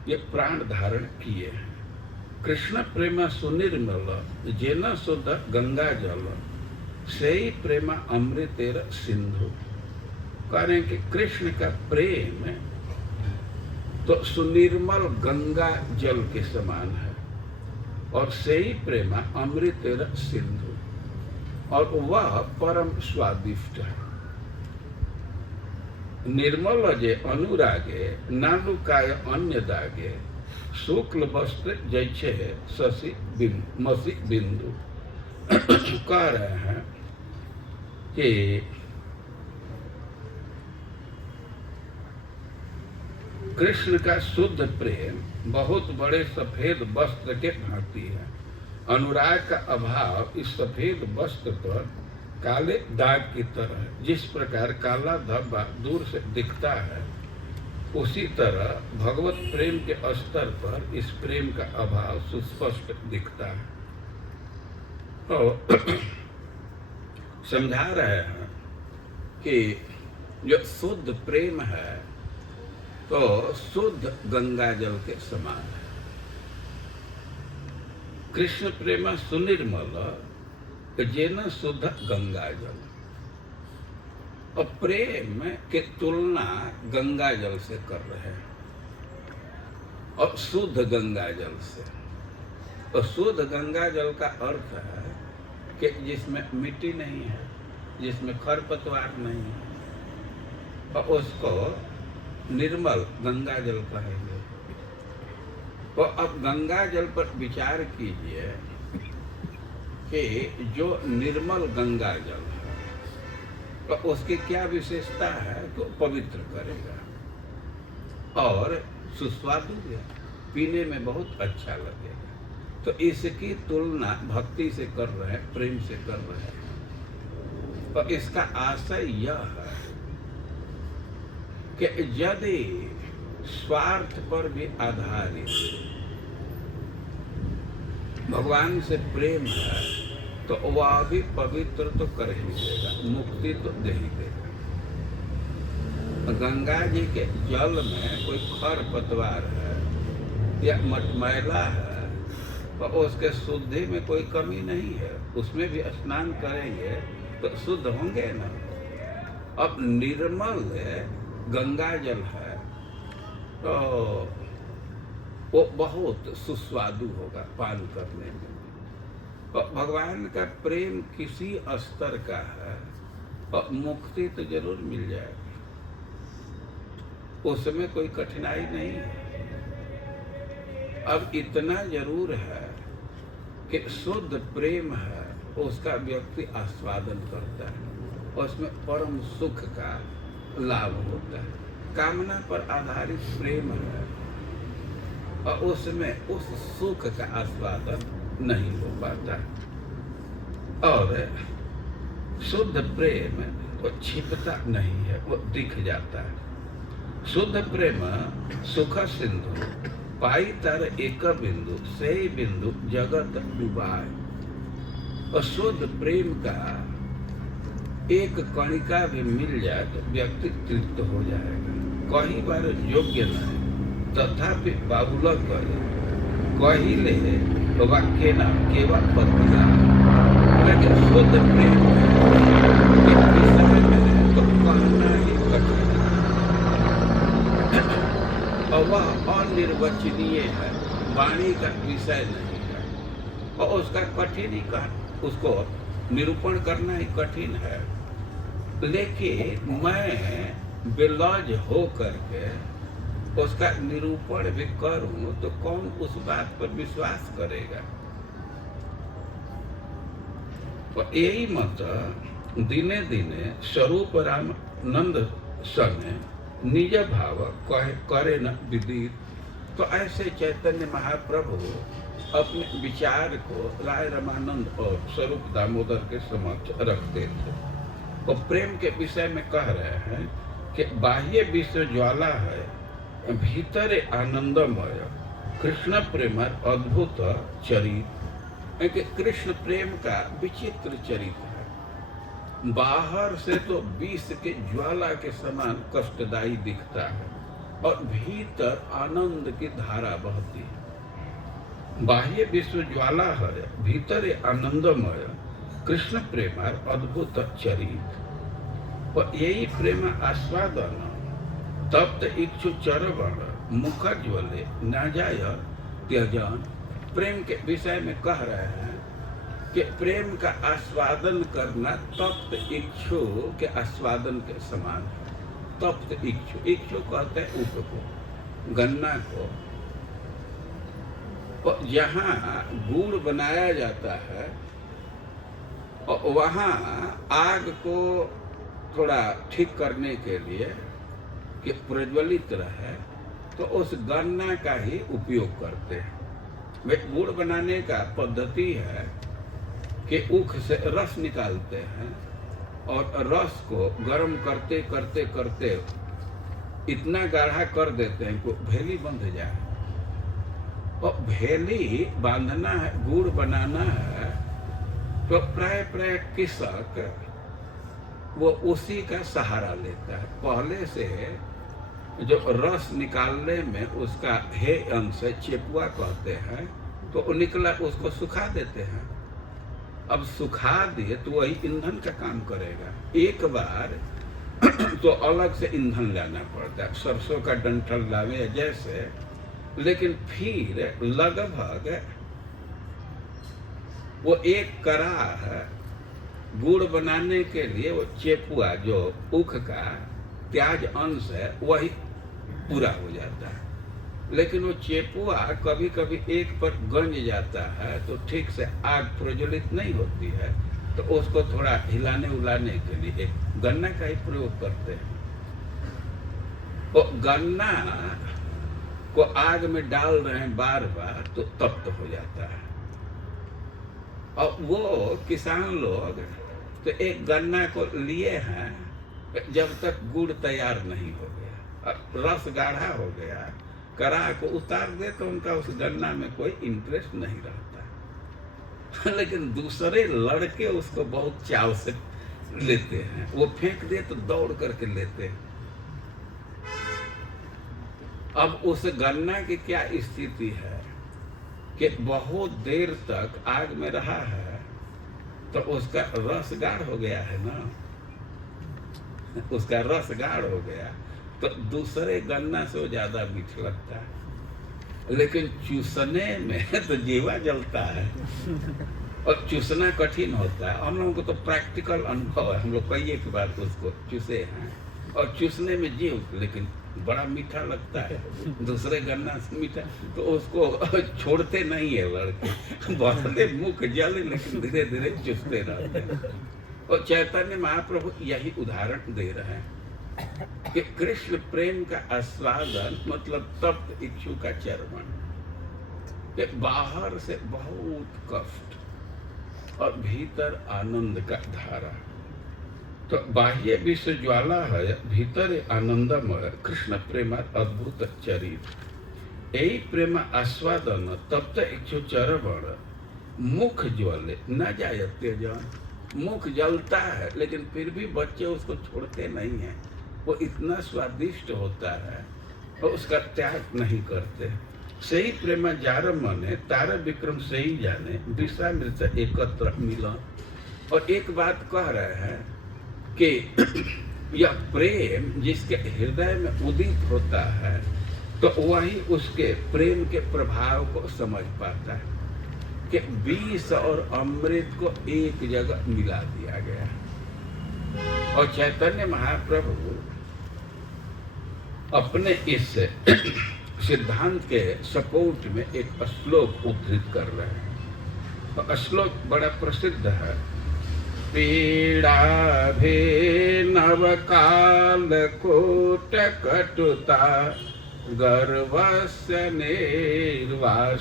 ये प्राण धारण किए हैं। कृष्ण प्रेम सुनिर्मल जेन शुद्ध गंगा जल, से ही प्रेम अमृतेर सिंधु। कह रहे हैं कि कृष्ण का प्रेम तो सुनिर्मल गंगा जल के समान है, और से ही प्रेम अमृतेर सिंधु, और वह परम स्वादिष्ट है। निर्मल जे अनुरागे नालुकाय अन्य दागे, शुक्ल वस्त्र जैसे शशि मसी बिंदु। कह रहे हैं कि कृष्ण का शुद्ध प्रेम बहुत बड़े सफेद वस्त्र के भांति है। अनुराग का अभाव इस सफेद वस्त्र पर काले दाग की तरह। जिस प्रकार काला धब्बा दूर से दिखता है, उसी तरह भगवत प्रेम के स्तर पर इस प्रेम का अभाव सुस्पष्ट दिखता है। तो समझा रहे हैं कि जो शुद्ध प्रेम है तो शुद्ध गंगा जल के समान है। कृष्ण प्रेम सुनिर्मल जेन शुद्ध गंगा जल। और प्रेम के तुलना गंगा जल से कर रहे हैं, और शुद्ध गंगा जल से। और शुद्ध गंगा जल का अर्थ है कि जिसमें मिट्टी नहीं है, जिसमें खरपतवार नहीं है, और उसको निर्मल गंगा जल कहेंगे। तो अब गंगा जल पर विचार कीजिए कि जो निर्मल गंगा जल है तो उसकी क्या विशेषता है, तो पवित्र करेगा और सुस्वादु है, पीने में बहुत अच्छा लगेगा। तो इसकी तुलना भक्ति से कर रहे हैं, प्रेम से कर रहे हैं। तो इसका आशय यह है कि यदि स्वार्थ पर भी आधारित भगवान से प्रेम है तो वह भी पवित्र तो कर ही देगा, मुक्ति तो दे ही देगा। गंगा जी के जल में कोई खर पतवार है या मटमैला है तो उसके शुद्धि में कोई कमी नहीं है, उसमें भी स्नान करेंगे तो शुद्ध होंगे ना। अब निर्मल गंगा जल है तो वो बहुत सुस्वादु होगा पान करने में। तो भगवान का प्रेम किसी स्तर का है और मुक्ति तो जरूर मिल जाएगी, उसमें कोई कठिनाई नहीं है। अब इतना जरूर है कि शुद्ध प्रेम है, उसका व्यक्ति आस्वादन करता है, उसमें परम सुख का लाभ होता है। कामना पर आधारित प्रेम है और उसमें उस सुख का आस्वादन नहीं हो पाता। और शुद्ध प्रेम वो छिपता नहीं है, वो दिख जाता है। शुद्ध प्रेम सुख सिंधु पाई तर एक बिंदु से बिंदु जगत डुबाए। और शुद्ध प्रेम का एक कणिका भी मिल जाए तो व्यक्ति तृप्त हो जाएगा। कई बार योग्य नहीं तथापि बाबुला करे कहिले वाक्य न केवल पतिया। लेकिन शुद्ध प्रेम के समय में तो कहना ही कठिन और वह अनिर्वचनीय है, वाणी का विषय नहीं है और उसका कठिन ही उसको निरूपण करना ही कठिन है। लेकिन मैं बेलौज हो करके उसका निरूपण भी करूं तो कौन उस बात पर विश्वास करेगा। तो यही मत दिने दिने स्वरूप रामानंद सने निज भाव करे न विदित। तो ऐसे चैतन्य महाप्रभु अपने विचार को राय रामानंद और स्वरूप दामोदर के समक्ष रखते थे। वो प्रेम के विषय में कह रहे हैं कि बाह्य विश्व ज्वाला है, भीतर आनंदमय कृष्ण प्रेम अद्भुत चरित्र। कृष्ण प्रेम का विचित्र चरित्र है। बाहर से तो विष के ज्वाला के समान कष्टदायी दिखता है और भीतर आनंद की धारा बहती है। बाह्य विश्व ज्वाला है, भीतर आनंदमय कृष्ण प्रेम अद्भुत चरित्र। और यही प्रेम आस्वादन तप्त इच्छु चरवण मुख ज्वले न जाय त्यजन। प्रेम के विषय में कह रहे हैं कि प्रेम का आस्वादन करना तप्त इच्छु के आस्वादन के समान है। तप्त इच्छु, इच्छु कहते हैं ऊख को, गन्ना को। और जहाँ गुड़ बनाया जाता है और वहाँ आग को थोड़ा ठीक करने के लिए कि प्रज्वलित रहे तो उस गन्ना का ही उपयोग करते हैं। वे गुड़ बनाने का पद्धति है कि ऊख से रस निकालते हैं और रस को गर्म करते करते करते इतना गाढ़ा कर देते हैं कि भेली बंध जाए। और भेली बांधना है, गुड़ बनाना है, तो प्राय प्राय कृषक वो उसी का सहारा लेता है। पहले से जो रस निकालने में उसका हे अंश चेपुआ कहते हैं, तो वो निकला उसको सुखा देते हैं। अब सुखा दिए तो वही ईंधन का काम करेगा। एक बार तो अलग से ईंधन लाना पड़ता है, सरसों का डंठल लावे जैसे, लेकिन फिर लगभग वो एक कराह गुड़ बनाने के लिए वो चेपुआ जो ऊख का त्याज अंश है वही पूरा हो जाता है। लेकिन वो चेपुआ कभी कभी एक पर गंज जाता है तो ठीक से आग प्रज्वलित नहीं होती है, तो उसको थोड़ा हिलाने उलाने के लिए गन्ना का ही प्रयोग करते हैं। वो गन्ना को आग में डाल रहे हैं बार बार तो तप्त हो जाता है। और वो किसान लोग तो एक गन्ना को लिए हैं, जब तक गुड़ तैयार नहीं हो गया, रस गाढ़ा हो गया, करा को उतार दे तो उनका उस गन्ना में कोई इंटरेस्ट नहीं रहता। लेकिन दूसरे लड़के उसको बहुत चाव से लेते हैं, वो फेंक दे तो दौड़ करके लेते हैं। अब उस गन्ना की क्या स्थिति है कि बहुत देर तक आग में रहा है तो उसका रस गाढ़ हो गया है ना, उसका रस गाढ़ हो गया तो दूसरे गन्ना से वो ज्यादा मीठ लगता है। लेकिन चूसने में तो जीवा जलता है और चूसना कठिन होता है। हम लोगों को तो प्रैक्टिकल अनुभव है, हम लोग कई एक बार उसको चूसे हैं और चूसने में जीव लेकिन बड़ा मीठा लगता है, दूसरे गन्ना से मीठा, तो उसको छोड़ते नहीं है लड़के, भले मुख जले लेकिन धीरे धीरे चूसते रहते हैं। और चैतन्य महाप्रभु यही उदाहरण दे रहे हैं कि कृष्ण प्रेम का आस्वादन मतलब तप्त इच्छु का चरमन, कि बाहर से बहुत कष्ट और भीतर आनंद का धारा। तो बाह्य विश्व ज्वाला है, भीतर आनंदमय कृष्ण प्रेम अद्भुत चरित्र। यही प्रेम आस्वादन तप्त इच्छु चरवण मुख ज्वले न जाय त्यजन। मुख जलता है लेकिन फिर भी बच्चे उसको छोड़ते नहीं हैं, वो इतना स्वादिष्ट होता है और उसका त्याग नहीं करते। सही प्रेम जार मने तार विक्रम सही जाने, दिशा मृत एकत्र मिलन। और एक बात कह रहे हैं कि यह प्रेम जिसके हृदय में उदित होता है तो वही उसके प्रेम के प्रभाव को समझ पाता है कि विष और अमृत को एक जगह मिला दिया गया। और चैतन्य महाप्रभु अपने इस सिद्धांत के सपोर्ट में एक श्लोक उद्धृत कर रहे हैं। तो श्लोक बड़ा प्रसिद्ध है। पीड़ा भे नव काल कोट कटुता गर्वस्य निर्वासनो।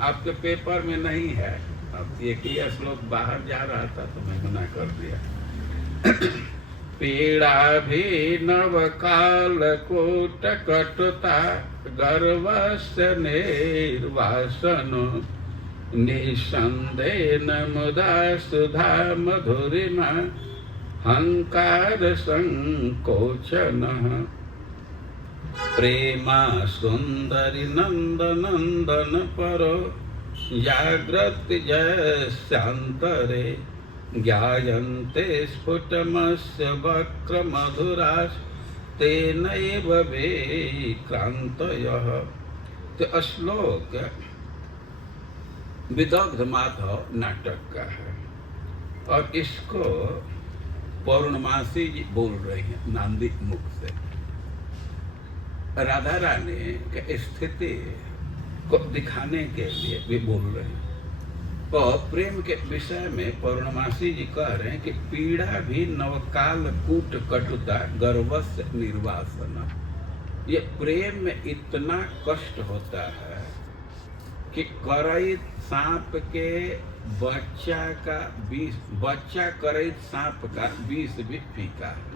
आपके पेपर में नहीं है, अब एक ही श्लोक बाहर जा रहा था तो मैं मना कर दिया। पीड़ा भी नव काल कोट कटुता गर्वस्य निर्वासनो निसंदेन मुदा सुधा मधुरिमा हंकार संकोचन प्रेमा सुंदरी नंद नंदन परो जागृत जयंतरे ज्ञायन्ते स्फुटमस्य वक्र मधुरास तेनैव विक्रांतयः। तो श्लोक विदग्ध माधव नाटक का है और इसको पौर्णमासी जी बोल रही हैं नांदी मुख से। राधा रानी के स्थिति को दिखाने के लिए भी बोल रहे हैं। और प्रेम के विषय में पौर्णमासी जी कह रहे हैं कि पीड़ा भी नवकाल कूट कटुता गर्वस्य निर्वासना। ये प्रेम में इतना कष्ट होता है कि करैत सांप के बच्चा का विष, बच्चा करैत सांप का विष भी फीका है।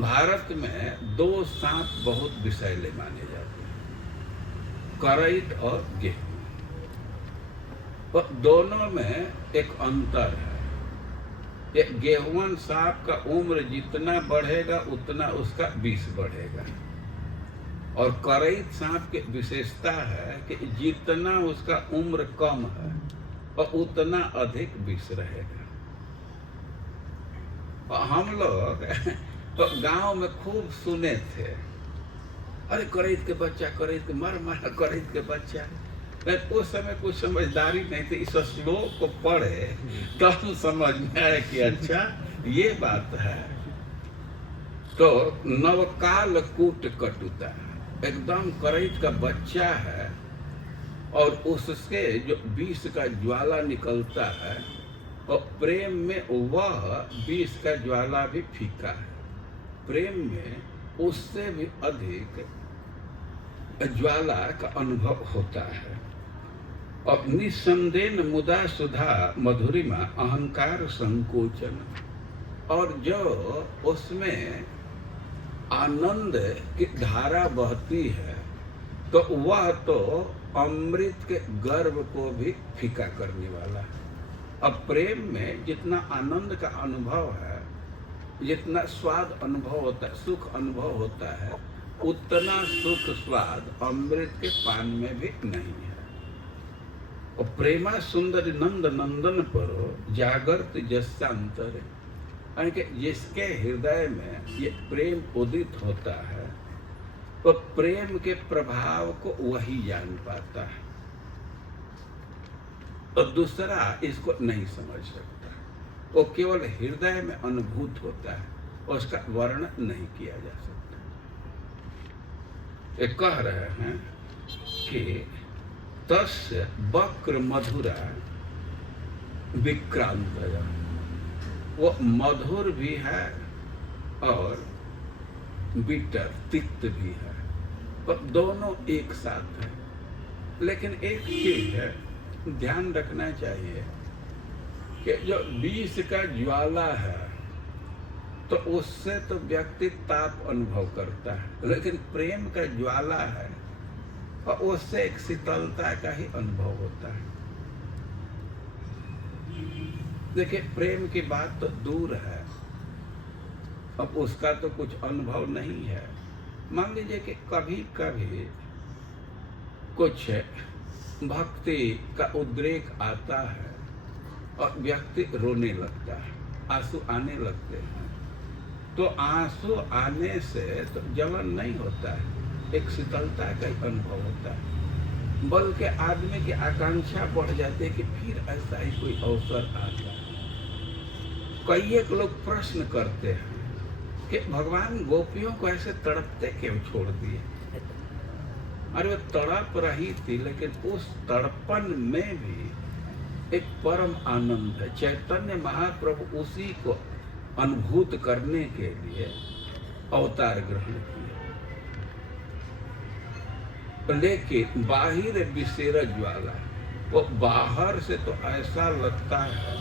भारत में दो सांप बहुत विषैले माने जाते हैं, करैत और गेहूं। और दोनों में एक अंतर है। ये गेहुअन सांप का उम्र जितना बढ़ेगा उतना उसका विष बढ़ेगा, और करैत सांप की विशेषता है कि जितना उसका उम्र कम है और उतना अधिक विष रहेगा। और हम लोग तो गांव में खूब सुने थे, अरे करैत के बच्चा, करैत के मर मारा करैत के बच्चा। उस समय कुछ समझदारी नहीं थी, इस श्लोक को पढ़े तो हम समझ में आए कि अच्छा ये बात है। तो नवकाल कूट कटुता, एकदम करैत का बच्चा है और उससे जो विष का ज्वाला निकलता है, और प्रेम में वह विष का ज्वाला भी फीका है। प्रेम में उससे भी अधिक ज्वाला का अनुभव होता है। और निसंदेह मुदा सुधा मधुरिमा अहंकार संकोचन, और जो उसमें आनंद की धारा बहती है तो वह तो अमृत के गर्भ को भी फीका करने वाला है। अब प्रेम में जितना आनंद का अनुभव है, जितना स्वाद अनुभव होता है, सुख अनुभव होता है, उतना सुख स्वाद अमृत के पान में भी नहीं है। और प्रेमा सुंदर नंद नंदन पर जागृत जस्यांतर, यानी कि जिसके हृदय में ये प्रेम उदित होता है तो प्रेम के प्रभाव को वही जान पाता है, और दूसरा इसको नहीं समझ सकता। वो केवल हृदय में अनुभूत होता है, उसका वर्णन नहीं किया जा सकता। ये कह रहे हैं कि तस्य वक्र मधुरा विक्रांतया, वो मधुर भी है और बिटर तिक्त भी है, पर दोनों एक साथ है। लेकिन एक चीज है ध्यान रखना चाहिए कि जो विष का ज्वाला है तो उससे तो व्यक्ति ताप अनुभव करता है, लेकिन प्रेम का ज्वाला है और उससे एक शीतलता का ही अनुभव होता है। देखिए प्रेम की बात तो दूर है, अब उसका तो कुछ अनुभव नहीं है। मान लीजिए कि कभी कभी कुछ भक्ति का उद्रेक आता है और व्यक्ति रोने लगता है, आंसू आने लगते हैं, तो आंसू आने से तो जलन नहीं होता है, एक शीतलता का ही अनुभव होता है। बल्कि आदमी की आकांक्षा बढ़ जाती है कि फिर ऐसा ही कोई अवसर आता है। कई एक लोग प्रश्न करते हैं कि भगवान गोपियों को ऐसे तड़पते क्यों छोड़ दिए। अरे वो तड़प रही थी, लेकिन उस तड़पन में भी एक परम आनंद है। चैतन्य महाप्रभु उसी को अनुभूत करने के लिए अवतार ग्रहण किए। लेकिन बाहिर विषेर ज्वाला, वो बाहर से तो ऐसा लगता है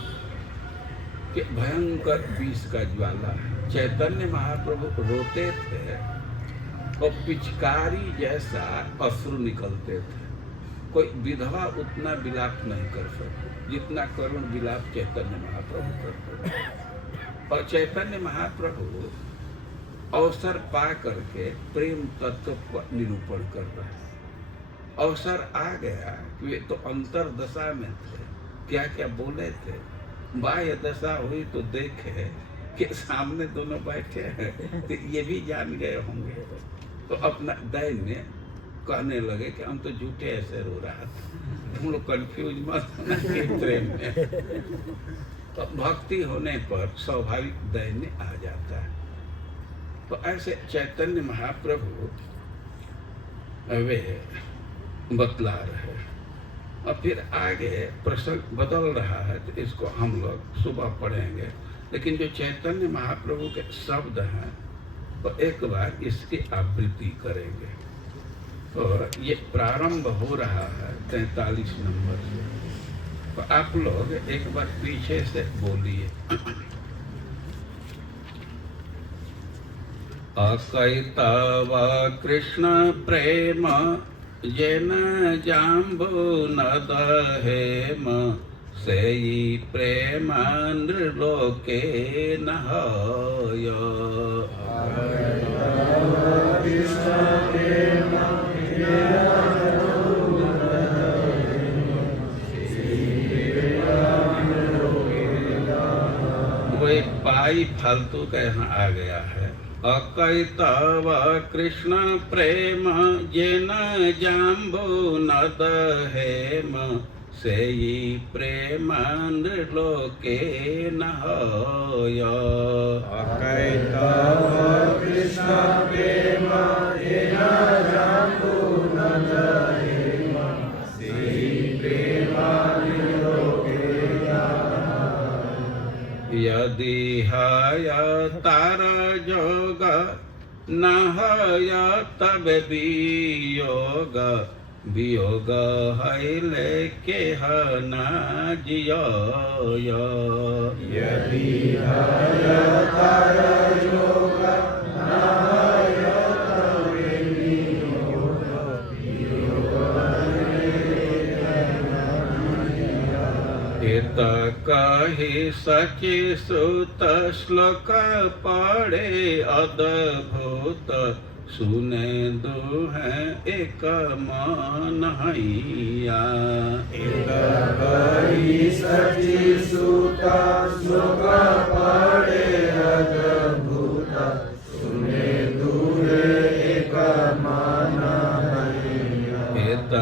कि भयंकर विष का ज्वाला है। चैतन्य महाप्रभु रोते थे और पिचकारी जैसा अश्रु निकलते थे। कोई विधवा उतना विलाप नहीं कर सकती जितना करुण विलाप चैतन्य महाप्रभु करते थे। और चैतन्य महाप्रभु अवसर पा करके प्रेम तत्व का निरूपण कर रहे हैं। अवसर आ गया कि वे तो अंतरदशा में थे, क्या क्या बोले थे। बाह्य दशा हुई तो देखे कि सामने दोनों बैठे हैं, तो ये भी जान गए होंगे, तो अपना दैन्य कहने लगे कि हम तो झूठे ऐसे रो रहा था, तुम लोग कंफ्यूज मत होना कि प्रेम में। तो भक्ति होने पर स्वाभाविक दैन्य आ जाता है। तो ऐसे चैतन्य महाप्रभु वे बतला रहे। और फिर आगे प्रसंग बदल रहा है, तो इसको हम लोग सुबह पढ़ेंगे। लेकिन जो चैतन्य महाप्रभु के शब्द हैं तो एक बार इसकी आवृत्ति करेंगे। तो ये प्रारंभ हो रहा है 43 नंबर से। तो आप लोग एक बार पीछे से बोलिए। अकैतव कृष्ण प्रेम जेन जाम्बु नद हेम सेयि प्रेम नृलोके नहय। वो एक पाई फालतू का यहाँ आ गया है। अकैतव कृष्ण प्रेम जेन जाम्बु नद हेम सेयि प्रेम नृलोके नहय। अकैतव कृष्ण प्रेम जेन जाम्बु नद हेम सेयि प्रेम नृलोके नहय। यदि हय तार जोग न हय तब वियोग वियोग हइले केह न जियय। यदि हय तार जोग न हय तब वियोग वियोग हइले इत कहि सचि सुत श्लोक पढ़े अद्भुत सुने दुहे एक मन हैया। इत कहि सचि सुत श्लोक पढ़े अद्भुत सुने दुहे एक मन हैया। इत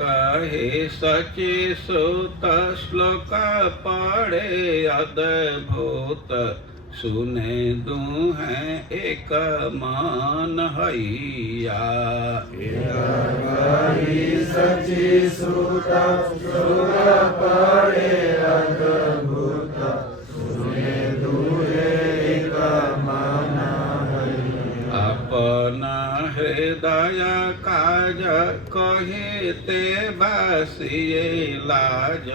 कहि सचि सुत श्लोक पढ़े अद्भुत सुने दुहे एक मन हैया। इत कहि सचि सुत श्लोक पढ़े अद्भुत सुने दुहे एक मन हैया। अपन हृदय काज कहिते बासिए लाज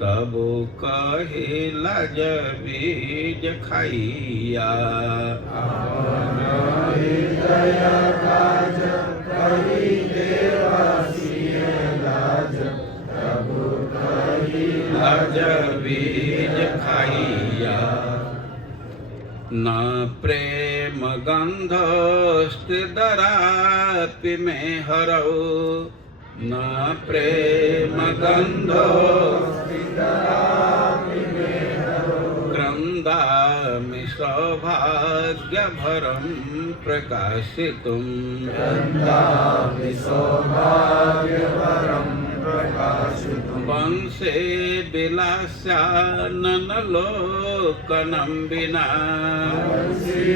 तबु कहि लाज बीज खाइया। अपन हृदय काज कहिते बासिए लाज तबु कहि लाज बीज खाइया। न प्रेम गंध स्थिदरापि में हरौ न प्रेम गंध स्थिदरापि में हरौ। क्रंदामि सौभाग्य भरम प्रकाशितुं। क्रंदामि सौभाग्य भरम प्रकाशितुं। वंशे विलास्यानन लोकनं विना। वंशे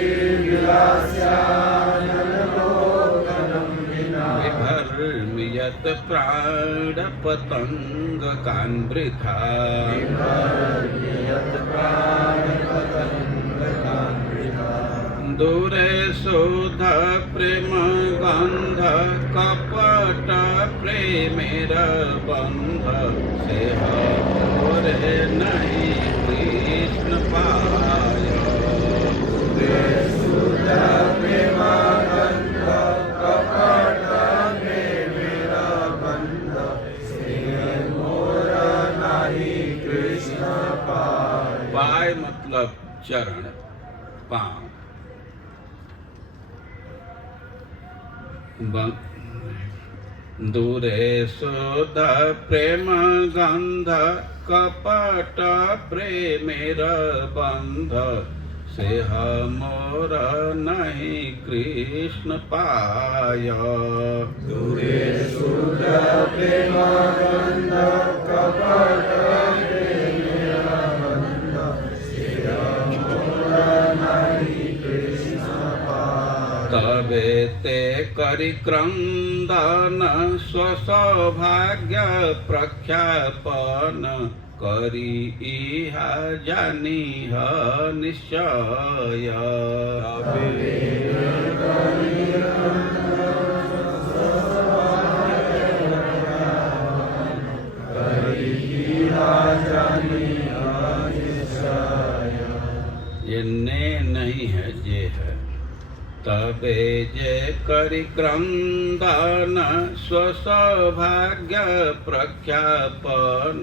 विलास्यानन लोकनं विना। विभर्मि यत् प्राणपतंगकान् वृथा। विभर्मि यत् प्राणपतंगकान् वृथा। दूरे शोध प्रेम गंध कपट प्रेमेर बंध सेह मोरे नहीं कृष्ण पाय। दूरे शोध प्रेम गंध कपट प्रेमेर बंध सेह मोरे नहीं कृष्ण पाय। पाय मतलब चरण पांव। दूरे शोध प्रेम गंध कपट प्रेमेर बंध सेह मोर नहीं कृष्ण पाय। दूरे शोध प्रेम गंध कपट प्रेमेर बंध सेह मोर नहीं कृष्ण पाय। तबे ते करि क्रंदन स्वसौभाग्य प्रख्यापन करी इहा जानीह निश्चय। तबे करि क्रंदन स्वसौभाग्य करि क्रंदन स्वसौभाग्य प्रख्यापन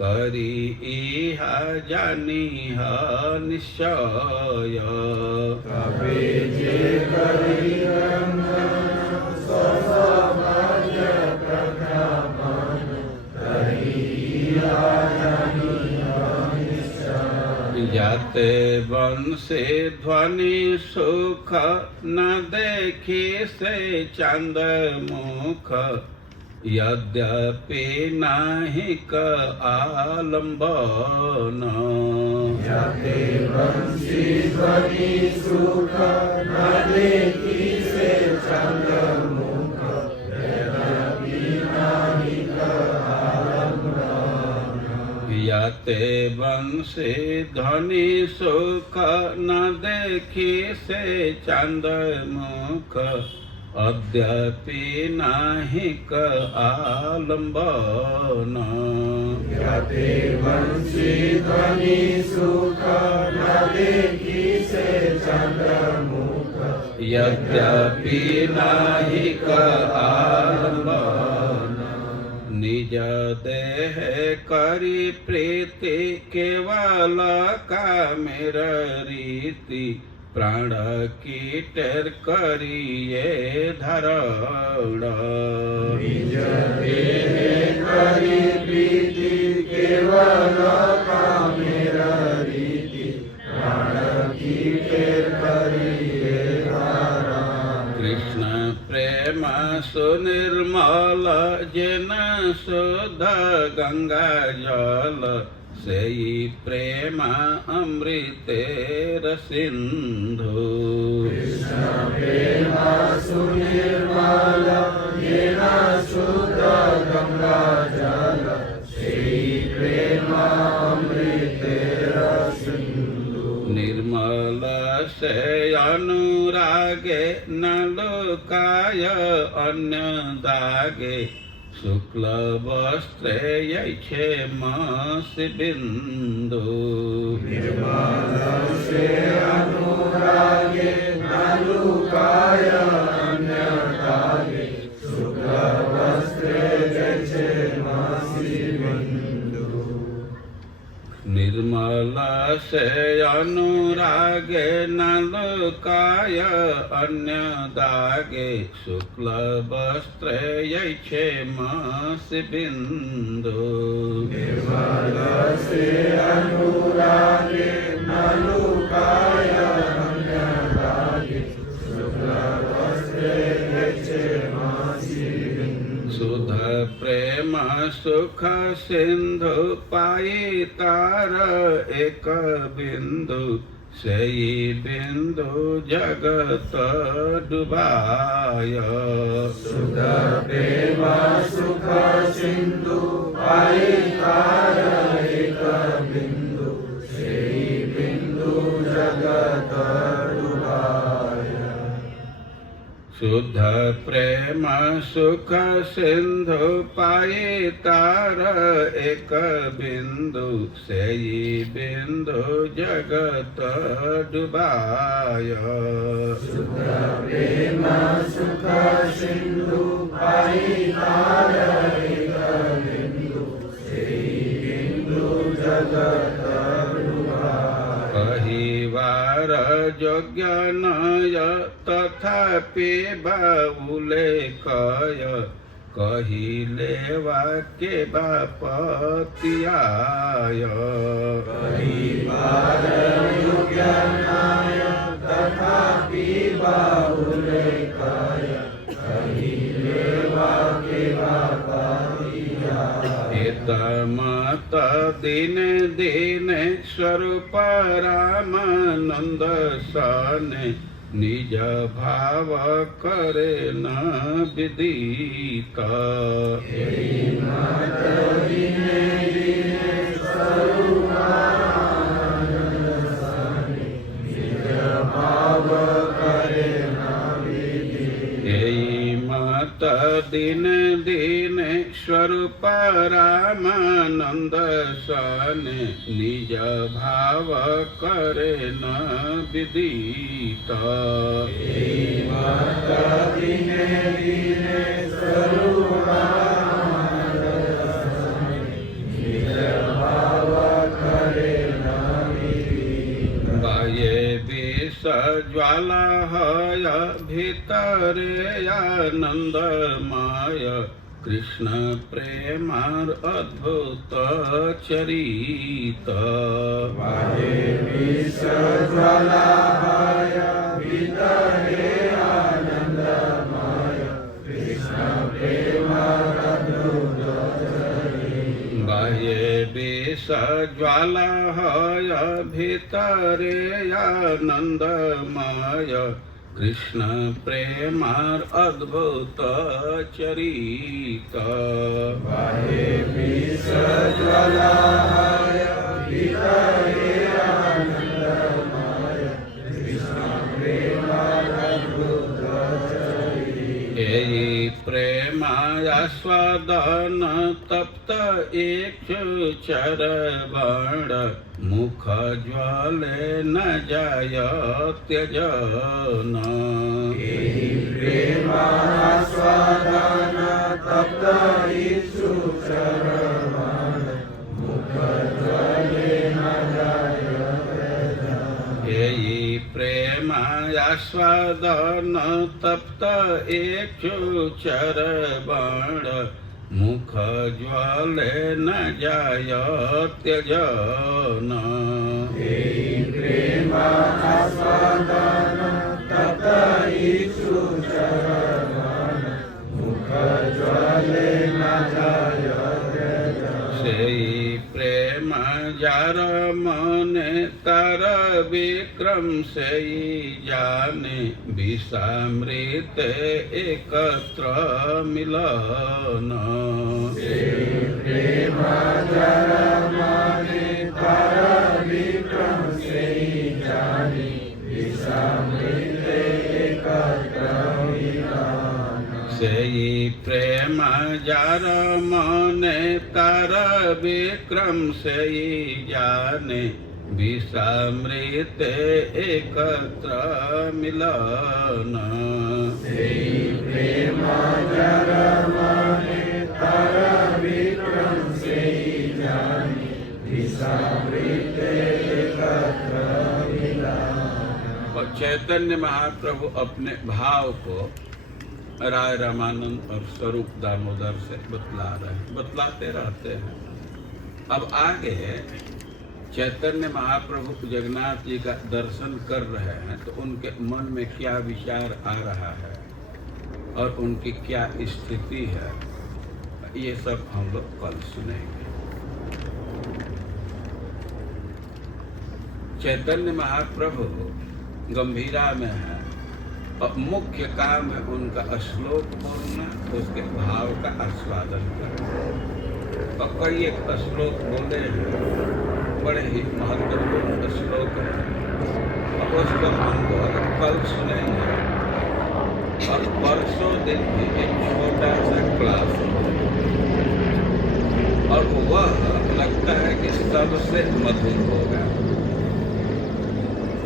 करी इहा जानिह निश्चय। तबे जे करि क्रंदन स्वसौभाग्य प्रख्यापन करी इहा जानिह निश्चय। जाते वंशे ध्वनि सुख न देखी से चंद मुख यद्यपि नाही क आलंबन। जाते वंशी ध्वनि सुख न देखी से चंद मुख यद्यपि नाही क आलंबन। याते वंशे ध्वनि सुख न देखी से चंद मुख अद्यपि नाही क आलंबन। याते वंशी ध्वनि सुख न देखी से चंद्र मुख यद्यपि नाही क आलंबन। निज देह करी प्रीति केवल कामेर रीति प्राण कीटर करिए धरण। निज देह करी प्रीति केवल कामेर रीति प्राण कीटर करिए धरण। कृष्ण प्रेम सुनिर्मल जिन शुद्ध गंगा जल सेई प्रेम अमृतेर सिंधु। कृष्ण प्रेम सुनिर्मल येन शुद्ध गंगा जल सेई प्रेम अमृतेर सिंधु। निर्मल से अनुरागे न लुकाय अन्य दागे शुक्ल वस्त्रे यैछे मासि बिंदु। निर्मल से अनुरागे न लुकाय अन्य दागे शुक्ल वस्त्रे यैछे मासि बिंदु। निर्मल से अनुरागे न लुकाय अन्य दागे शुक्ल वस्त्रे यैछे मासि बिंदु। निर्मल से अनुरागे न लुकाय अन्य दागे शुक्ल वस्त्रे यैछे मासि बिंदु। सुध प्रेम सुख सिंधु पाई तार एक बिंदु सेई बिंदु जगत डुबाय। सुध प्रेम सुख सिंधु पाई तार एक बिंदु सेई बिंदु जगत डुबाय। शुद्ध प्रेम सुख सिंधु पाई तार एक बिंदु सेई बिंदु जगत डुबाय। शुद्ध प्रेम सुख सिंधु पाई तार एक बिंदु सेई बिंदु जगत डुबाय। कहिवार योग्य नय तथापि बाहुले कय कहिले वाक्य बापतियाय। कहिवार योग्य नाय तथापि बाहुले कय कहिले वाक्य बापतियाय। एतमत दिन दिन स्वरूप रामानंद सने निज भाव करे न विदित। मत दिने दिने स्वरूप रामानंद सने निज भाव करे न विदित। मत दिन दिन स्वरूप रामानंद सन निज भाव करे न विदित दिने दिने स्वरूप निज भाव करे न विदित बाह्ये विष ज्वाला हय भीतरे आनंदमय कृष्ण प्रेमार अद्भुत चरित बाह्ये विष ज्वाला हय भीतरे आनंदमय कृष्ण प्रेमार अद्भुत चरित बाह्ये विष ज्वाला हय भीतरे आनंदमय कृष्ण प्रेमार अद्भुत चरित बाह्ये विष ज्वाला हय भीतरे आनंदमय कृष्ण प्रेमार अद्भुत चरित एहि प्रेमास्वादन तप्त इक्षुचर बण मुख ज्वाले न जाय त्यजन एहि प्रेमास्वादन तप्त इक्षुचर बण मुख ज्वाले न जाय त्यजन एहि प्रेमास्वादन तप्त इक्षुचर बण मुख ज्वाले न जाय त्यजन एहि प्रेमास्वादन तप्त इक्षुचर बण मुख ज्वाले न जाय त्यजन सेई प्रेम जार मने तार विक्रम सेई जाने विषामृत एकत्र मिलन सेई प्रेम जार मने तार विक्रम सेई जाने विषामृत एकत्र मिलन सेई प्रेम जार मने तार विक्रम सेई जाने विषामृत एकत्र मिलन सेई प्रेम जार मने तार विक्रम सेई जाने विषामृत एकत्र मिलन। और चैतन्य महाप्रभु अपने भाव को राय रामानंद और स्वरूप दामोदर से बतलाते रहते हैं। अब आगे चैतन्य महाप्रभु जगन्नाथ जी का दर्शन कर रहे हैं तो उनके मन में क्या विचार आ रहा है और उनकी क्या स्थिति है, ये सब हम लोग कल सुनेंगे। चैतन्य महाप्रभु गंभीरा में है और मुख्य काम है उनका श्लोक बोलना, उसके भाव का आस्वादन करना। और कई एक श्लोक बोले हैं, बड़े ही महत्वपूर्ण श्लोक है और उसको हम लोग कल सुनेंगे। और परसों दिन भी एक छोटा सा क्लास और वह लगता है कि सबसे मधुर होगा।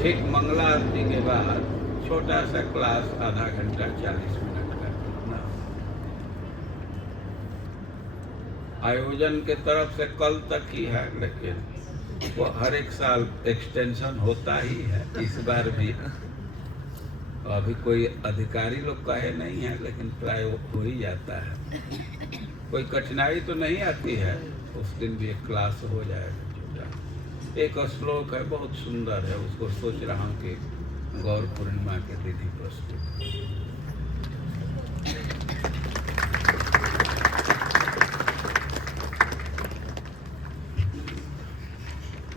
ठीक मंगला आरती के बाद छोटा सा क्लास आधा घंटा 40 मिनट का ना। आयोजन के तरफ से कल तक ही है, लेकिन वो हर एक साल एक्सटेंशन होता ही है। इस बार भी अभी कोई अधिकारी लोग कहे नहीं है, लेकिन प्राय हो ही जाता है। कोई कठिनाई तो नहीं आती है, उस दिन भी एक क्लास हो जाएगा छोटा। एक श्लोक है बहुत सुंदर है, उसको सोच रहा हूँ कि गौर पूर्णिमा के तिथि प्रस्तुत